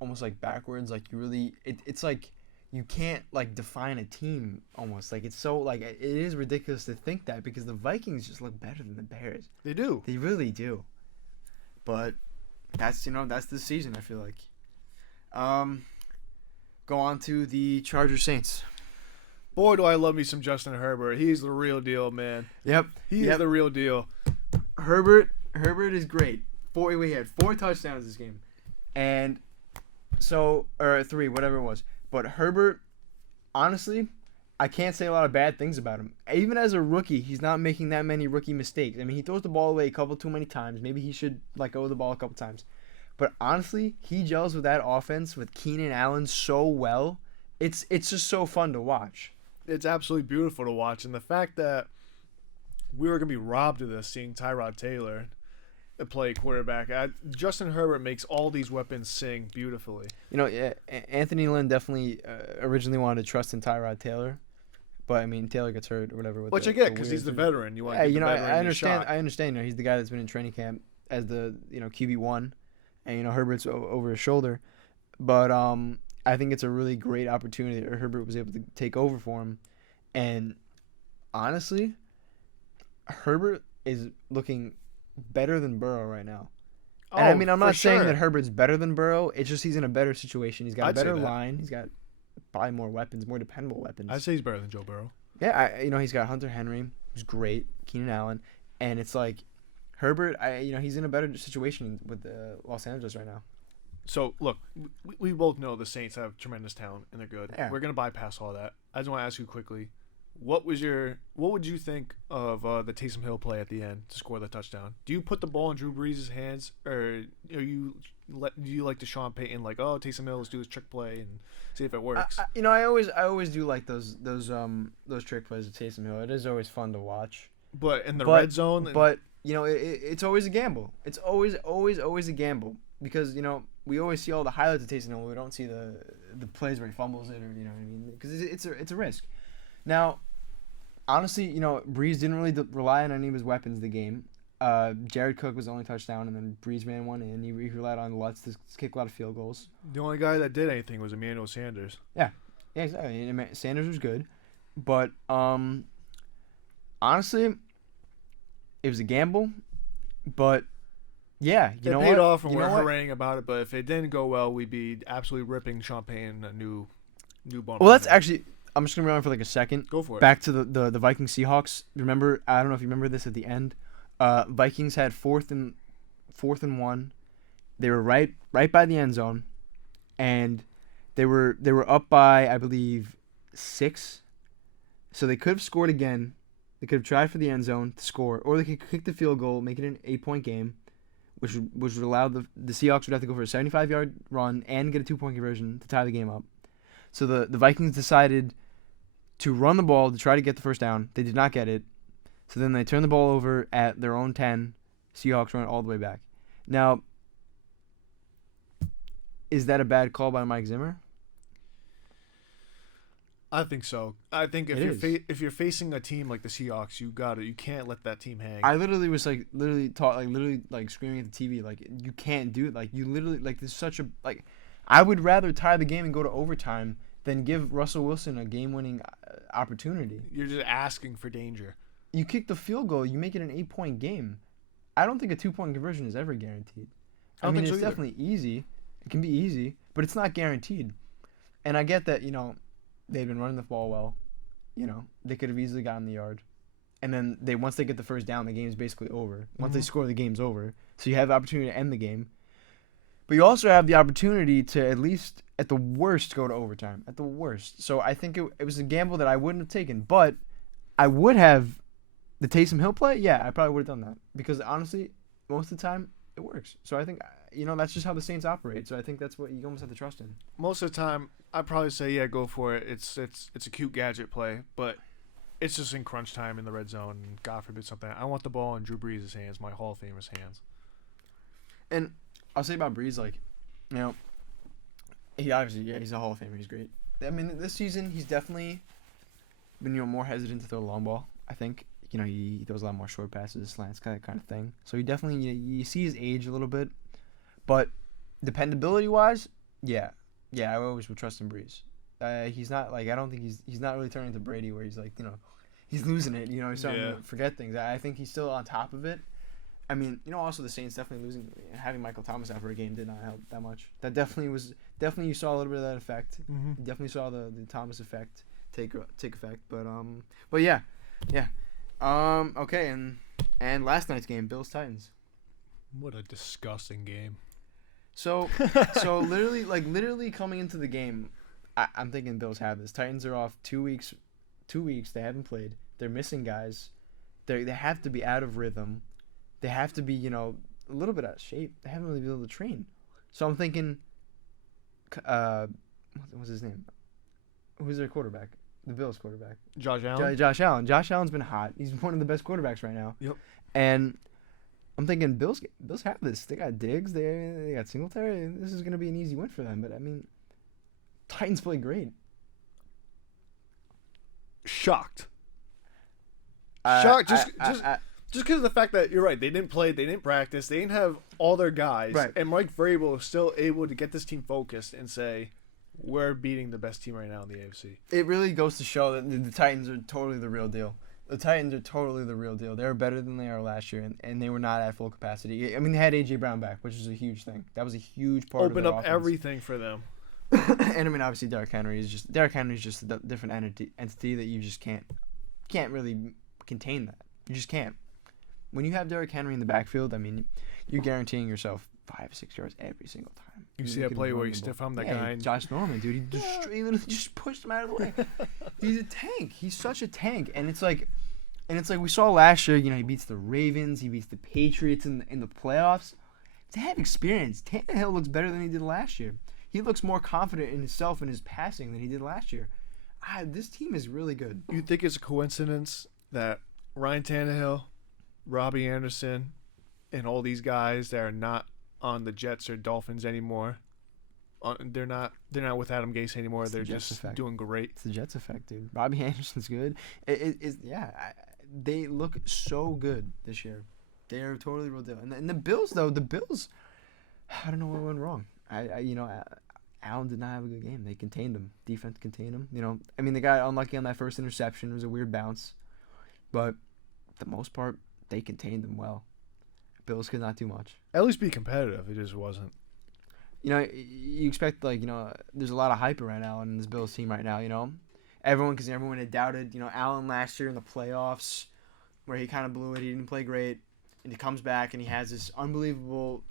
almost backwards. You really, it's you can't define a team almost. It's so it is ridiculous to think that, because the Vikings just look better than the Bears. They do. They really do. But that's the season, I feel like. Go on to the Chargers Saints. Boy, do I love me some Justin Herbert. He's the real deal, man. Yep. He is the real deal. Herbert is great. We had 4 touchdowns this game. And or 3, whatever it was. But Herbert, honestly, I can't say a lot of bad things about him. Even as a rookie, he's not making that many rookie mistakes. I mean, he throws the ball away a couple too many times. Maybe he should let go of the ball a couple times. But honestly, he gels with that offense with Keenan Allen so well. It's just so fun to watch. It's absolutely beautiful to watch. And the fact that we were going to be robbed of this, seeing Tyrod Taylor play quarterback. Justin Herbert makes all these weapons sing beautifully. Anthony Lynn definitely originally wanted to trust in Tyrod Taylor. But, I mean, Taylor gets hurt or whatever. Which I get, because he's the veteran. You want to get the veteran I understand. shot. I understand. He's the guy that's been in training camp as the QB1. And, Herbert's over his shoulder. But I think it's a really great opportunity that Herbert was able to take over for him. And, honestly, Herbert is looking better than Burrow right now. And I mean, I'm not saying that Herbert's better than Burrow. It's just he's in a better situation. He's got a better line. He's got probably more weapons, more dependable weapons. I'd say he's better than Joe Burrow. Yeah, he's got Hunter Henry, who's great, Keenan Allen, and it's Herbert. He's in a better situation with Los Angeles right now. So look, we both know the Saints have tremendous talent and they're good. Yeah. We're gonna bypass all that. I just want to ask you quickly, what would you think of the Taysom Hill play at the end to score the touchdown? Do you put the ball in Drew Brees' hands, or do you like the Sean Payton Taysom Hill, let's do this trick play and see if it works? I always do like those trick plays with Taysom Hill. It is always fun to watch. But in the red zone, it's always a gamble. It's always a gamble, because we always see all the highlights of Taysom Hill. We don't see the plays where he fumbles it, or what I mean, because it's a risk. Now, honestly, Brees didn't really rely on any of his weapons the game. Jared Cook was the only touchdown, and then Brees ran one in. He relied on Lutz to kick a lot of field goals. The only guy that did anything was Emmanuel Sanders. Yeah, exactly. Sanders was good, but honestly, it was a gamble. But Yeah, you It know paid what? off, and You we're know what? haranguing about it. But if it didn't go well, we'd be absolutely ripping champagne a new bottle. Well, that's actually. I'm just gonna be on for like a second. Go for it. Back to the Vikings Seahawks. Remember, I don't know if you remember this at the end. Vikings had fourth and 1. They were right by the end zone, and they were up by, I believe, 6. So they could have scored again. They could have tried for the end zone to score, or they could kick the field goal, make it an 8-point game, which would allow the Seahawks would have to go for a 75-yard run and get a 2-point conversion to tie the game up. So the Vikings decided to run the ball to try to get the first down. They did not get it. So then they turned the ball over at their own 10. Seahawks run it all the way back. Now, is that a bad call by Mike Zimmer? I think so. I think if you're facing a team like the Seahawks, you can't let that team hang. I literally was literally screaming at the TV like, you can't do it. Like, you literally, like, there's such a, like, I would rather tie the game and go to overtime than give Russell Wilson a game-winning opportunity. You're just asking for danger. You kick the field goal, you make it an 8-point game. I don't think a 2-point conversion is ever guaranteed. I mean, it's definitely easy. It can be easy, but it's not guaranteed. And I get that, they've been running the ball well. They could have easily gotten the yard. And then once they get the first down, the game's basically over. Once they score, the game's over. So you have the opportunity to end the game. But you also have the opportunity to at least, at the worst, go to overtime. At the worst. So I think it was a gamble that I wouldn't have taken. But I would have the Taysom Hill play. Yeah, I probably would have done that. Because honestly, most of the time, it works. So I think, that's just how the Saints operate. So I think that's what you almost have to trust in. Most of the time, I'd probably say, yeah, go for it. It's a cute gadget play, but it's just in crunch time in the red zone. And God forbid something. I want the ball in Drew Brees' hands, my Hall of Famer's hands. And I'll say about Brees, he obviously, he's a Hall of Famer. He's great. I mean, this season, he's definitely been, more hesitant to throw the long ball, I think. He throws a lot more short passes, slants, kind of thing. So he definitely, you see his age a little bit. But dependability-wise, yeah, I always would trust in Brees. He's not, I don't think he's not really turning into Brady where he's he's losing it. He's starting to forget things. I think he's still on top of it. I mean, also the Saints definitely losing, having Michael Thomas out for a game did not help that much. That definitely you saw a little bit of that effect. Mm-hmm. You definitely saw the Thomas effect take effect. But yeah. Okay, and last night's game, Bills-Titans. What a disgusting game. So literally coming into the game, I'm thinking Bills have this. Titans are off 2 weeks. 2 weeks they haven't played. They're missing guys. They have to be out of rhythm. They have to be, a little bit out of shape. They haven't really been able to train. So I'm thinking, what's his name? Who's their quarterback? The Bills quarterback. Josh Allen? Josh Allen. Josh Allen's been hot. He's one of the best quarterbacks right now. Yep. And I'm thinking Bills have this. They got Diggs. They got Singletary. This is going to be an easy win for them. But, I mean, Titans play great. Shocked. Shocked. Just because of the fact that you're right. They didn't play. They didn't practice. They didn't have all their guys. Right. And Mike Vrabel was still able to get this team focused and say, we're beating the best team right now in the AFC. It really goes to show that the Titans are totally the real deal. The Titans are totally the real deal. They're better than they are last year, and they were not at full capacity. I mean, they had A.J. Brown back, which is a huge thing. That was a huge part of their offense. Open up everything for them. And, I mean, obviously, Derrick Henry is just a different entity that you just can't really contain that. You just can't. When you have Derrick Henry in the backfield, I mean, you're guaranteeing yourself 5-6 yards every single time. You see that play where he stiff-armed that guy? Josh Norman, dude. He literally just pushed him out of the way. He's a tank. He's such a tank. And it's like we saw last year, he beats the Ravens. He beats the Patriots in the playoffs. They have experience. Tannehill looks better than he did last year. He looks more confident in himself and his passing than he did last year. This team is really good. You think it's a coincidence that Ryan Tannehill, Robbie Anderson, and all these guys that are not on the Jets or Dolphins anymore, they're not with Adam Gase anymore. They're just doing great. It's the Jets effect, dude. Robbie Anderson's good. They look so good this year. They are totally real deal. And the Bills, though, I don't know what went wrong. Allen did not have a good game. They contained him. Defense contained him. I mean, they got unlucky on that first interception. It was a weird bounce. But for the most part, they contained him well. Bills could not do much. At least be competitive. It just wasn't. You know, you expect, like, there's a lot of hype right now in this Bills team right now, because everyone had doubted, Allen last year in the playoffs where he kind of blew it. He didn't play great. And he comes back and he has this unbelievable,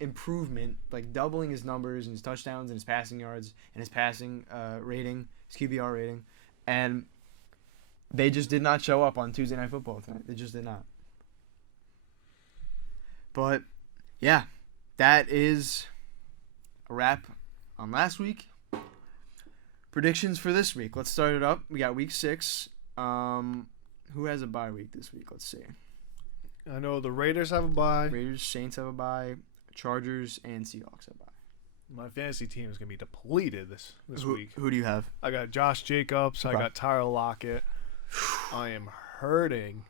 improvement, doubling his numbers and his touchdowns and his passing yards and his passing rating, his QBR rating. And they just did not show up on Tuesday Night Football tonight. They just did not. But, yeah, that is a wrap on last week. Predictions for this week. Let's start it up. We got week 6. Who has a bye week this week? Let's see. I know the Raiders have a bye. Raiders, Saints have a bye. Chargers and Seahawks have a bye. My fantasy team is going to be depleted this week. Who do you have? I got Josh Jacobs. Okay. I got Tyler Lockett. I am hurting.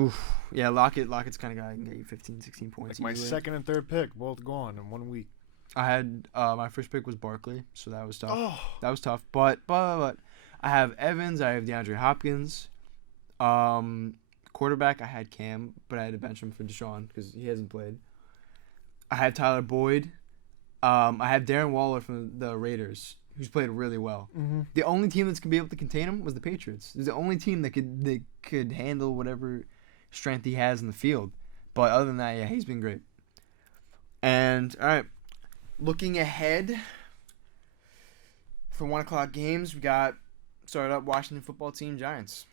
Oof. Yeah, Lockett's kind of guy who can get you 15, 16 points. My second and third pick, both gone in 1 week. I had my first pick was Barkley, so that was tough. Oh. That was tough. But I have Evans. I have DeAndre Hopkins. Quarterback, I had Cam, but I had to bench him for Deshaun because he hasn't played. I had Tyler Boyd. I have Darren Waller from the Raiders, who's played really well. Mm-hmm. The only team that's going to be able to contain him was the Patriots. It's the only team that could handle whatever strength he has in the field. But other than that, yeah, he's been great. And, all right, looking ahead for 1 o'clock games, we got started up Washington football team, Giants.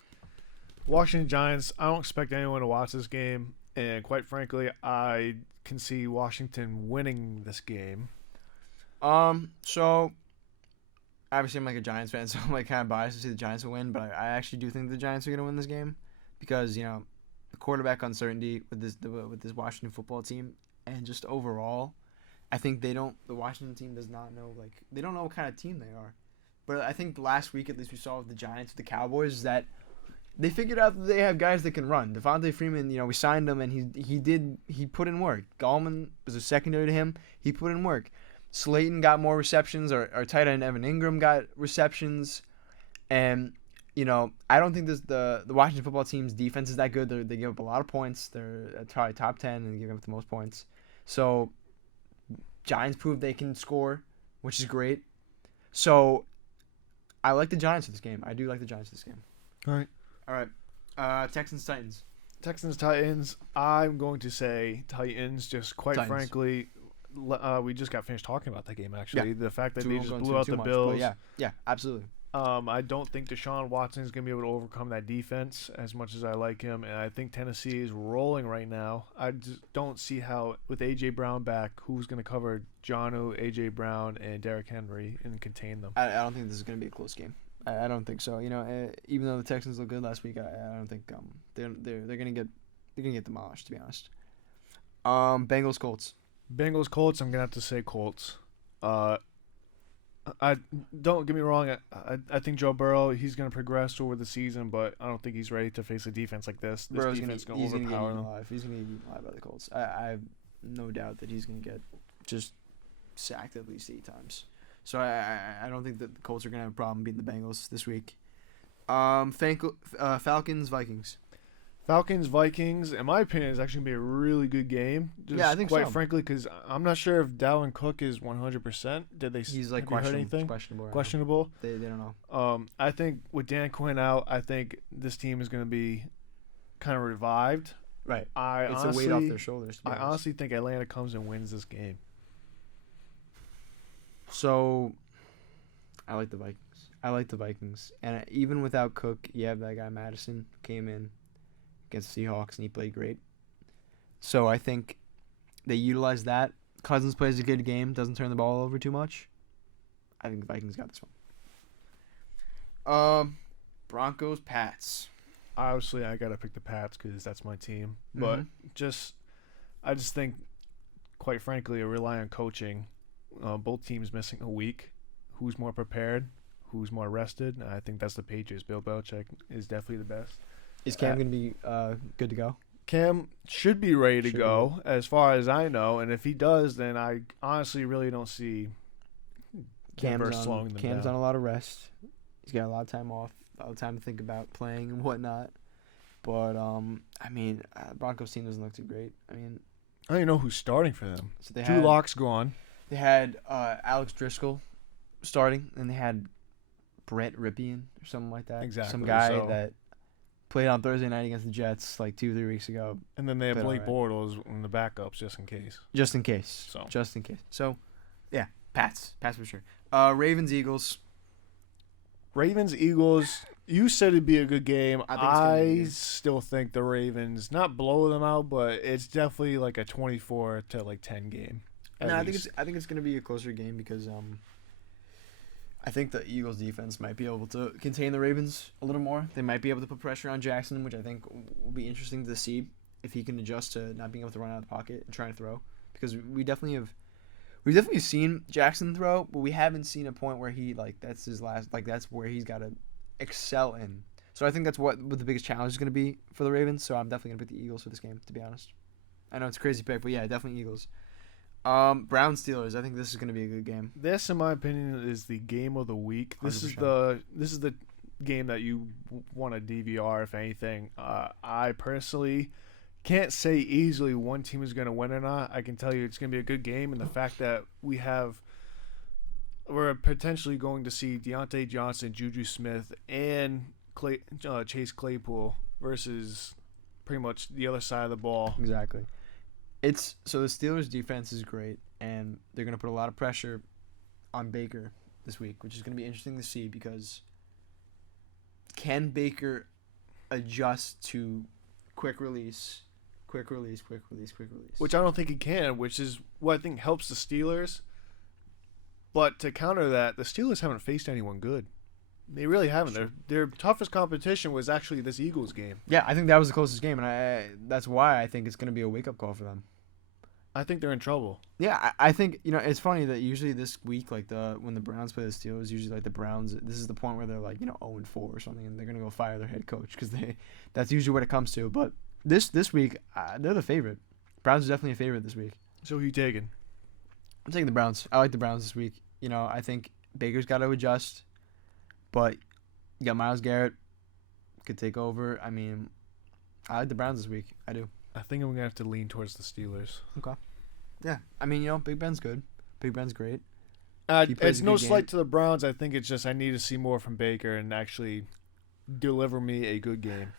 Washington Giants, I don't expect anyone to watch this game, and quite frankly, I can see Washington winning this game. So obviously I'm a Giants fan, so I'm kind of biased to see the Giants will win, but I actually do think the Giants are going to win this game because, the quarterback uncertainty with this Washington football team and just overall, I think the Washington team does not know, they don't know what kind of team they are. But I think last week, at least we saw with the Giants, with the Cowboys, is that they figured out that they have guys that can run. Devontae Freeman, we signed him, and he put in work. Gallman was a secondary to him. He put in work. Slayton got more receptions. Our tight end Evan Ingram got receptions. And, I don't think the Washington football team's defense is that good. They give up a lot of points. They're probably top 10, and they give up the most points. So, Giants proved they can score, which is great. So, I like the Giants for this game. I do like the Giants for this game. All right. Texans-Titans. Texans-Titans. I'm going to say Titans. Just quite Titans. Frankly, we just got finished talking about that game. Actually, the fact that they just blew out the much, Bills. Yeah, absolutely. I don't think Deshaun Watson is going to be able to overcome that defense as much as I like him, and I think Tennessee is rolling right now. I just don't see how, with A.J. Brown back, who's going to cover Jonnu, A.J. Brown, and Derrick Henry and contain them. I don't think this is going to be a close game. I don't think so. Even though the Texans looked good last week, I don't think they're gonna get demolished. To be honest. Bengals Colts. Bengals Colts. I'm gonna have to say Colts. I don't get me wrong. I think Joe Burrow, he's gonna progress over the season, but I don't think he's ready to face a defense like this. This Burrow's defense is gonna overpower him. He's gonna get eaten alive by the Colts. I have no doubt that he's gonna get just sacked at least 8 times. So I don't think that the Colts are going to have a problem beating the Bengals this week. Falcons, Vikings. Falcons, Vikings, in my opinion, is actually going to be a really good game. Yeah, I think so. Quite frankly, because I'm not sure if Dalvin Cook is 100%. He's questionable. They don't know. I think with Dan Quinn out, I think this team is going to be kind of revived. Right. It's a weight off their shoulders. I honestly think Atlanta comes and wins this game. So, I like the Vikings. And even without Cook, you have that guy Madison who came in against the Seahawks, and he played great. So, I think they utilize that. Cousins plays a good game, doesn't turn the ball over too much. I think the Vikings got this one. Broncos, Pats. Obviously, I got to pick the Pats because that's my team. But I just think, quite frankly, I rely on coaching. Both teams missing a week. Who's more prepared? Who's more rested? I think that's the Patriots. Bill Belichick is definitely the best. Is Cam going to be good to go? Cam should be ready to go, as far as I know. And if he does, then I honestly really don't see Denver slowing them down. Cam's on a lot of rest. He's got a lot of time off, a lot of time to think about playing and whatnot. But, Broncos team doesn't look too great. I don't even know who's starting for them. So they Drew had Lock's gone. they had Alex Driscoll starting, and they had Brett Ripien or something like that. Exactly, Some guy so- that played on Thursday night against the Jets like 2-3 weeks ago, And then they have But Blake alright. Bortles in the backups just in case. just in case. So. Just in case. So, yeah, Pats for sure. Ravens Eagles. Ravens, Eagles, you said it'd be a good game. I think it's gonna be a good I game. still think the Ravens, not blow them out, but it's definitely like a 24 to like 10 game. at No, least. I think it's gonna be a closer game because I think the Eagles defense might be able to contain the Ravens a little more. They might be able to put pressure on Jackson, which I think will be interesting to see if he can adjust to not being able to run out of the pocket and try to throw. Because we've definitely seen Jackson throw, but we haven't seen a point where he that's where he's got to excel in. So I think that's what the biggest challenge is going to be for the Ravens. So I'm definitely going to pick the Eagles for this game, to be honest. I know it's a crazy pick, but yeah, definitely Eagles. Browns Steelers. I think this is going to be a good game. This, in my opinion, is the game of the week. This is 100%. the game that you want to DVR, if anything. I personally can't say easily one team is going to win or not. I can tell you it's going to be a good game, and the fact that we're potentially going to see Deontay Johnson, Juju Smith, and Chase Claypool versus pretty much the other side of the ball. Exactly. So the Steelers defense is great, and they're going to put a lot of pressure on Baker this week, which is going to be interesting to see because can Baker adjust to quick release? Which I don't think he can, which is what I think helps the Steelers. But to counter that, the Steelers haven't faced anyone good. They really haven't. Their toughest competition was actually this Eagles game. Yeah, I think that was the closest game, and that's why I think it's going to be a wake-up call for them. I think they're in trouble. Yeah, I think it's funny that usually this week, when the Browns play the Steelers, usually like the Browns, this is the point where they're 0-4 or something, and they're gonna go fire their head coach because that's usually what it comes to. But this week, they're the favorite. Browns are definitely a favorite this week. So who you taking? I'm taking the Browns. I like the Browns this week. I think Baker's got to adjust, but you got Myles Garrett could take over. I mean, I like the Browns this week. I do. I think I'm gonna have to lean towards the Steelers. Okay. Yeah, I mean, Big Ben's good. Big Ben's great. He plays It's a no good game. slight to the Browns. I think it's just I need to see more from Baker and actually deliver me a good game.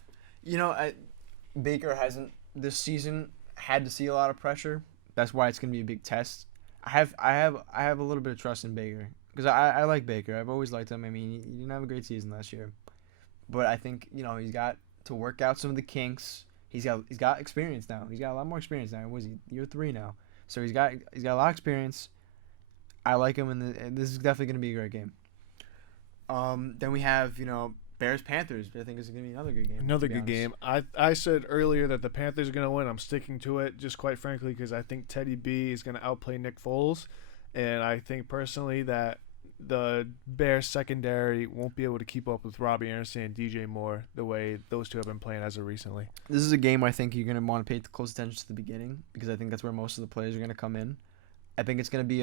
Baker hasn't this season had to see a lot of pressure. That's why it's gonna be a big test. I have a little bit of trust in Baker because I like Baker. I've always liked him. I mean, he didn't have a great season last year, but I think he's got to work out some of the kinks. He's got experience now. He's got a lot more experience now. Was he year 3 now? So he's got a lot of experience. I like him, and this is definitely going to be a great game. Then we have Bears Panthers. I think it's going to be another good game. Another to be good honest. game. I said earlier that the Panthers are going to win. I'm sticking to it, just quite frankly, because I think Teddy B is going to outplay Nick Foles, and I think personally that the Bears secondary won't be able to keep up with Robbie Anderson and DJ Moore the way those two have been playing as of recently. This is a game where I think you're going to want to pay close attention to the beginning because I think that's where most of the players are going to come in. I think it's going to be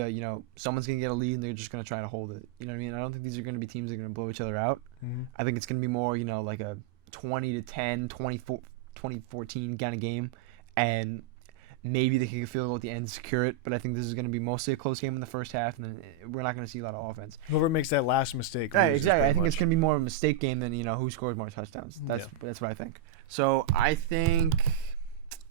someone's going to get a lead and they're just going to try to hold it. You know what I mean? I don't think these are going to be teams that are going to blow each other out. Mm-hmm. I think it's going to be more, like a 20-10, 2014 kind of game. And maybe they can get a field goal at the end, secure it. But I think this is going to be mostly a close game in the first half, and then we're not going to see a lot of offense. Whoever makes that last mistake. Right, loses exactly. I pretty think it's much. going to be more of a mistake game than, who scores more touchdowns. That's what I think. So I think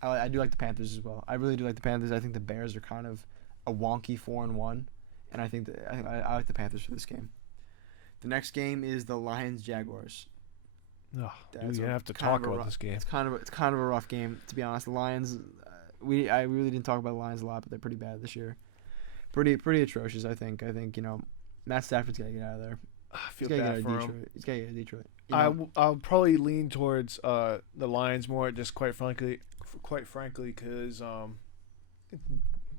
I do like the Panthers as well. I really do like the Panthers. I think the Bears are kind of a wonky 4-1, and I think I like the Panthers for this game. The next game is the Lions Jaguars. Ugh, That's you a- have to kind of talk a about rough- this game. It's kind of a rough game, to be honest. The Lions, I really didn't talk about the Lions a lot, but they're pretty bad this year. Pretty atrocious, I think. Matt Stafford's got to get out of there. I He's feel got to get bad out for of him. Detroit. He's got to get out of Detroit. I'll probably lean towards the Lions more, just quite frankly, because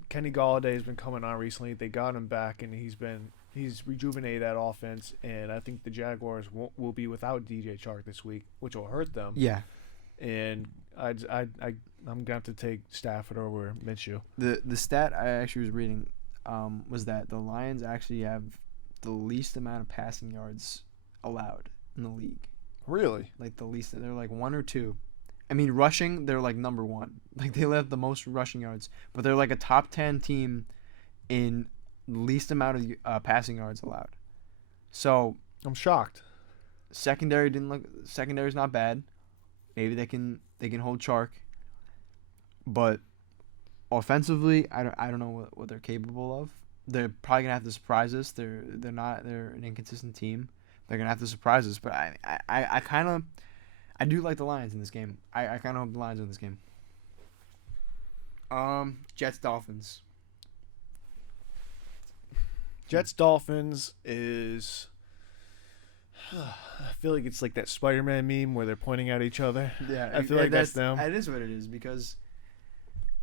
Kenny Galladay has been coming on recently. They got him back, and he's rejuvenated that offense. And I think the Jaguars will be without DJ Chark this week, which will hurt them. Yeah. And I'm gonna have to take Stafford over Minshew. The stat I actually was reading was that the Lions actually have the least amount of passing yards allowed in the league. Really? Like the least. They're like 1 or 2 I mean, rushing, they're like number one. Like they have the most rushing yards, but they're like a top 10 team in least amount of passing yards allowed. So I'm shocked. Secondary's not bad. Maybe they can hold Chark, but offensively, I don't know what they're capable of. They're probably gonna have to surprise us. They're an inconsistent team. They're gonna have to surprise us. But I do like the Lions in this game. I kind of hope the Lions win this game. Jets Dolphins. Jets Dolphins is. I feel like it's like that Spider-Man meme where they're pointing at each other. Yeah, I feel like that's them. That is what it is because.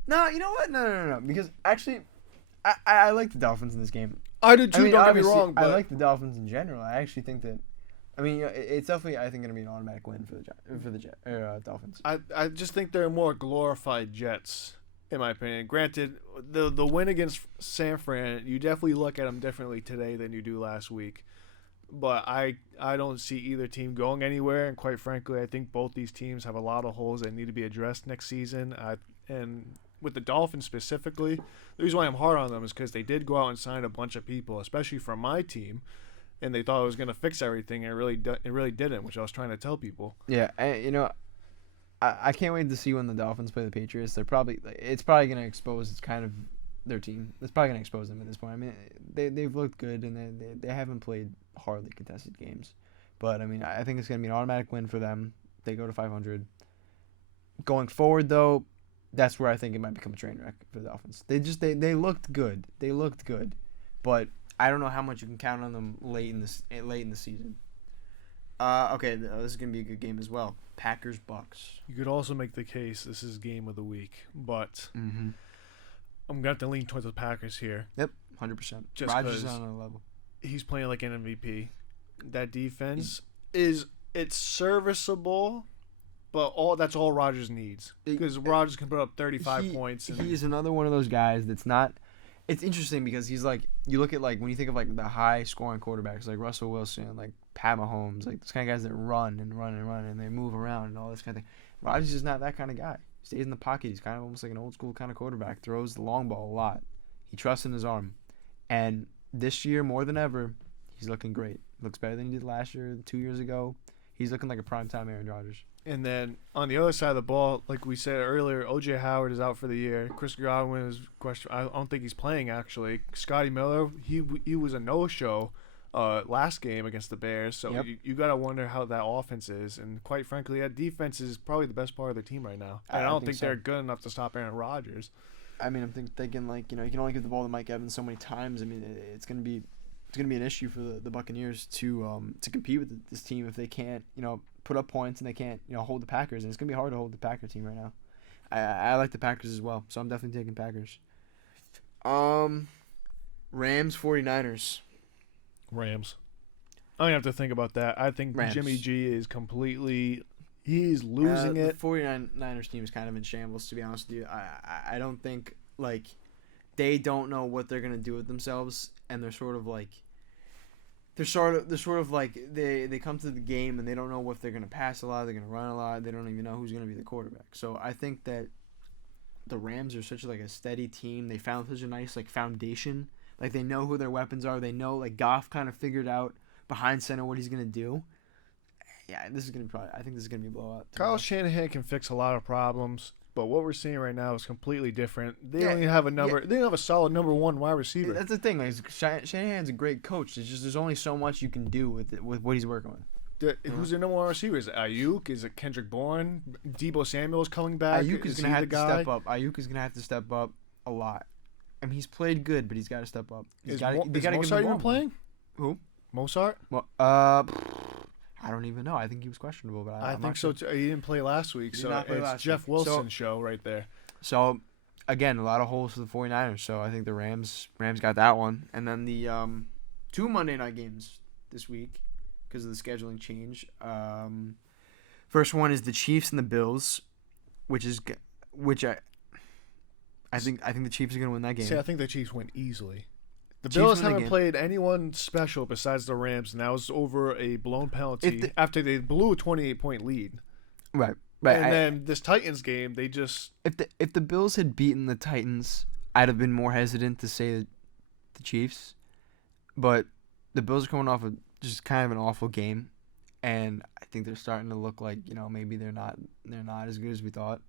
No, you know what? No. Because actually, I like the Dolphins in this game. I do too. I mean, don't get me wrong. But I like the Dolphins in general. I actually think that. I mean, it's definitely I think going to be an automatic win for the Dolphins. I just think they're more glorified Jets, in my opinion. Granted, the win against San Fran, you definitely look at them differently today than you do last week. But I don't see either team going anywhere, and quite frankly, I think both these teams have a lot of holes that need to be addressed next season. And with the Dolphins specifically, the reason why I'm hard on them is because they did go out and sign a bunch of people, especially from my team, and they thought it was going to fix everything, and it really didn't, which I was trying to tell people. Yeah, I can't wait to see when the Dolphins play the Patriots. It's probably going to expose kind of their team. It's probably going to expose them at this point. I mean, they've looked good, and they haven't played hardly contested games. But, I mean, I think it's going to be an automatic win for them. They go to 500. Going forward, though, that's where I think it might become a train wreck for the Dolphins. They looked good. They looked good. But I don't know how much you can count on them late in the season. Okay, this is going to be a good game as well. Packers-Bucks. You could also make the case this is game of the week, but I'm going to have to lean towards the Packers here. Yep, 100%. Just Rodgers is on a level. He's playing like an MVP. That defense it's serviceable, but that's all Rodgers needs because Rodgers can put up 35 points. He's another one of those guys that's not. It's interesting because he's like you look at like when you think of like the high scoring quarterbacks like Russell Wilson, like Pat Mahomes, like those kind of guys that run and they move around and all this kind of thing. Rodgers is not that kind of guy. He stays in the pocket. He's kind of almost like an old school kind of quarterback. Throws the long ball a lot. He trusts in his arm, and this year more than ever, he's looking great. Looks better than he did last year, 2 years ago. He's looking like a primetime Aaron Rodgers. And then on the other side of the ball, like we said earlier, O.J. Howard is out for the year. Chris Godwin is question. I don't think he's playing actually. Scotty Miller, he was a no-show last game against the Bears. So yep. you got to wonder how that offense is. And quite frankly, that defense is probably the best part of the team right now. And I don't think they're good enough to stop Aaron Rodgers. I mean, I'm thinking like you can only give the ball to Mike Evans so many times. I mean, it's gonna be an issue for the Buccaneers to compete with this team if they can't put up points and they can't hold the Packers, and it's gonna be hard to hold the Packer team right now. I like the Packers as well, so I'm definitely taking Packers. Rams 49ers. Rams. I don't have to think about that. I think Rams. Jimmy G is completely. He's losing it. The 49ers team is kind of in shambles, to be honest with you. I don't think, like, they don't know what they're going to do with themselves, and they're sort of like, they come to the game and they don't know if they're going to pass a lot, they're going to run a lot, they don't even know who's going to be the quarterback. So I think that the Rams are such like a steady team. They found such a nice like foundation. Like they know who their weapons are. They know like Goff kind of figured out behind center what he's going to do. Yeah, I think this is gonna be a blowout. Kyle Shanahan can fix a lot of problems, but what we're seeing right now is completely different. They don't even have a number. They don't have a solid number one wide receiver. That's the thing. Like Shanahan's a great coach. It's just there's only so much you can do with what he's working with. Who's their number one receiver? Is it Ayuk? Is it Kendrick Bourne? Debo Samuel's coming back. Ayuk is gonna have to step up. Ayuk is gonna have to step up a lot. I mean, he's played good, but he's got to step up. Is Mozart even playing? Who? Mozart? Well, I don't even know. I think he was questionable, but I think so too. He didn't play last week, so it's Jeff Wilson's show right there. So, again, a lot of holes for the 49ers. So I think the Rams got that one, and then the 2 Monday night games this week because of the scheduling change. First one is the Chiefs and the Bills, which I think the Chiefs are going to win that game. See, I think the Chiefs win easily. The Bills haven't played anyone special besides the Rams, and that was over a blown penalty after they blew a 28-point lead. Right. Right. And then this Titans game, they just If the Bills had beaten the Titans, I'd have been more hesitant to say the Chiefs. But the Bills are coming off of just kind of an awful game, and I think they're starting to look like, maybe they're not as good as we thought.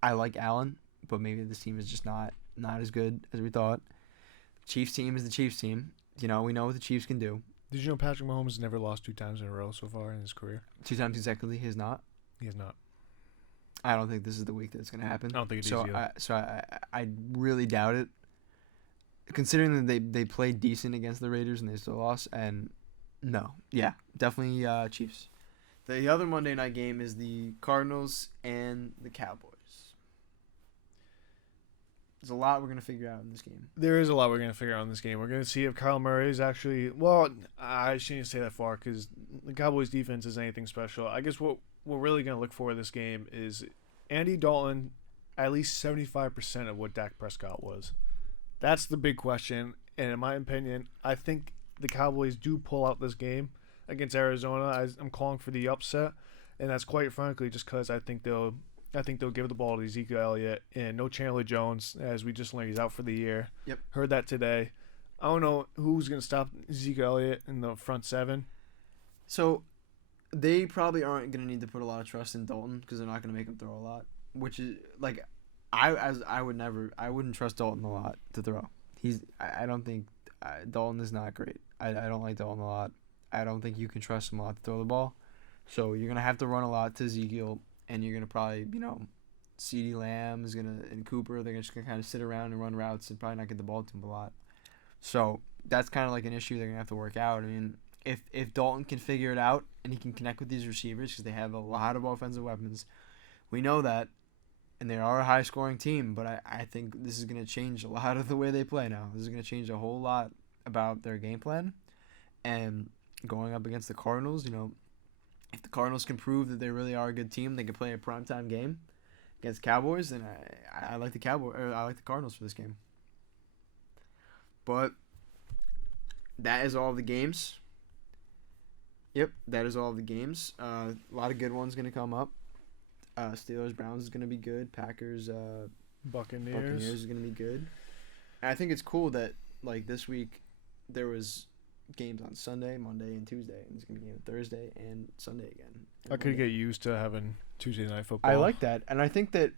I like Allen, but maybe this team is just not as good as we thought. Chiefs team is the Chiefs team. We know what the Chiefs can do. Did you know Patrick Mahomes has never lost 2 times in a row so far in his career? 2 times consecutively, he has not. He has not. I don't think this is the week that it's going to happen. I don't think it is either. I really doubt it. Considering that they played decent against the Raiders and they still lost, and no, yeah, definitely Chiefs. The other Monday night game is the Cardinals and the Cowboys. There's a lot we're going to figure out in this game. There is a lot we're going to figure out in this game. We're going to see if Kyle Murray is actually... Well, I shouldn't say that far because the Cowboys' defense is anything special. I guess what we're really going to look for in this game is Andy Dalton at least 75% of what Dak Prescott was. That's the big question. And in my opinion, I think the Cowboys do pull out this game against Arizona. I'm calling for the upset. And that's quite frankly just because I think they'll give the ball to Ezekiel Elliott and no Chandler Jones, as we just learned he's out for the year. Yep. Heard that today. I don't know who's going to stop Ezekiel Elliott in the front 7. So they probably aren't going to need to put a lot of trust in Dalton because they're not going to make him throw a lot, which is like I wouldn't trust Dalton a lot to throw. I don't think Dalton is not great. I don't like Dalton a lot. I don't think you can trust him a lot to throw the ball. So you're going to have to run a lot to Ezekiel. And you're going to probably, CeeDee Lamb is going to, and Cooper, they're just going to kind of sit around and run routes and probably not get the ball to him a lot. So that's kind of like an issue they're going to have to work out. I mean, if Dalton can figure it out and he can connect with these receivers because they have a lot of offensive weapons, we know that, and they are a high-scoring team, but I think this is going to change a lot of the way they play now. This is going to change a whole lot about their game plan. And going up against the Cardinals, if the Cardinals can prove that they really are a good team, they can play a primetime game against Cowboys, then I like the I like the Cardinals for this game. But that is all of the games. Yep, that is all of the games. A lot of good ones going to come up. Steelers Browns is going to be good. Packers Buccaneers is going to be good. And I think it's cool that like this week there was games on Sunday, Monday, and Tuesday, and there's gonna be a game Thursday and Sunday again. I could get used to having Tuesday night football. I like that, and I think that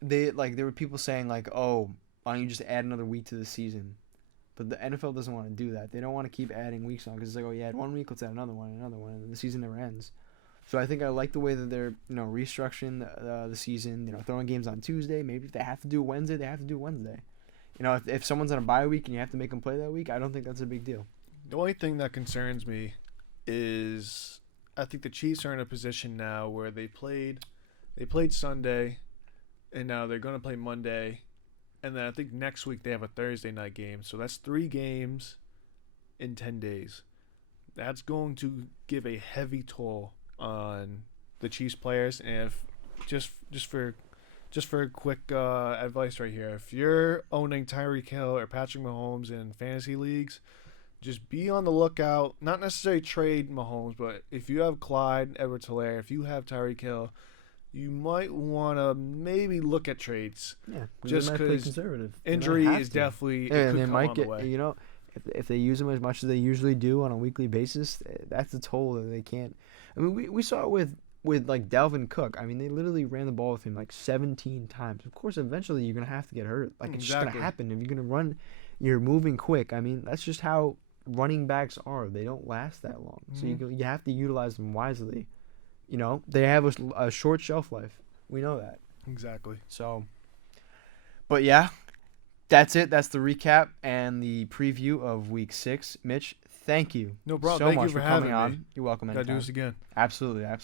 there were people saying oh, why don't you just add another week to the season? But the NFL doesn't want to do that. They don't want to keep adding weeks on because it's like, oh, you add 1 week, let's add another one, and the season never ends. So I think I like the way that they're restructuring the season. Throwing games on Tuesday. Maybe if they have to do Wednesday, they have to do Wednesday. If someone's on a bye week and you have to make them play that week, I don't think that's a big deal. The only thing that concerns me is I think the Chiefs are in a position now where they played Sunday, and now they're going to play Monday, and then I think next week they have a Thursday night game. So that's 3 games in 10 days. That's going to give a heavy toll on the Chiefs players, and if just for quick advice right here, if you're owning Tyreek Hill or Patrick Mahomes in fantasy leagues, just be on the lookout. Not necessarily trade Mahomes, but if you have Clyde Edwards-Helaire, if you have Tyreek Hill, you might want to maybe look at trades. Yeah, just because injury is definitely and they might get if they use them as much as they usually do on a weekly basis, that's a toll that they can't. I mean, we saw it with like Dalvin Cook. I mean, they literally ran the ball with him like 17 times. Of course, eventually you're going to have to get hurt. Like, it's just going to happen. If you're going to run, you're moving quick. I mean, that's just how running backs are. They don't last that long. So you have to utilize them wisely. They have a short shelf life. We know that. Exactly. So, but yeah, that's it. That's the recap and the preview of Week 6. Mitch, thank you. No problem. So thank much you for coming having on. Me. You're welcome. Gotta do this again. Absolutely.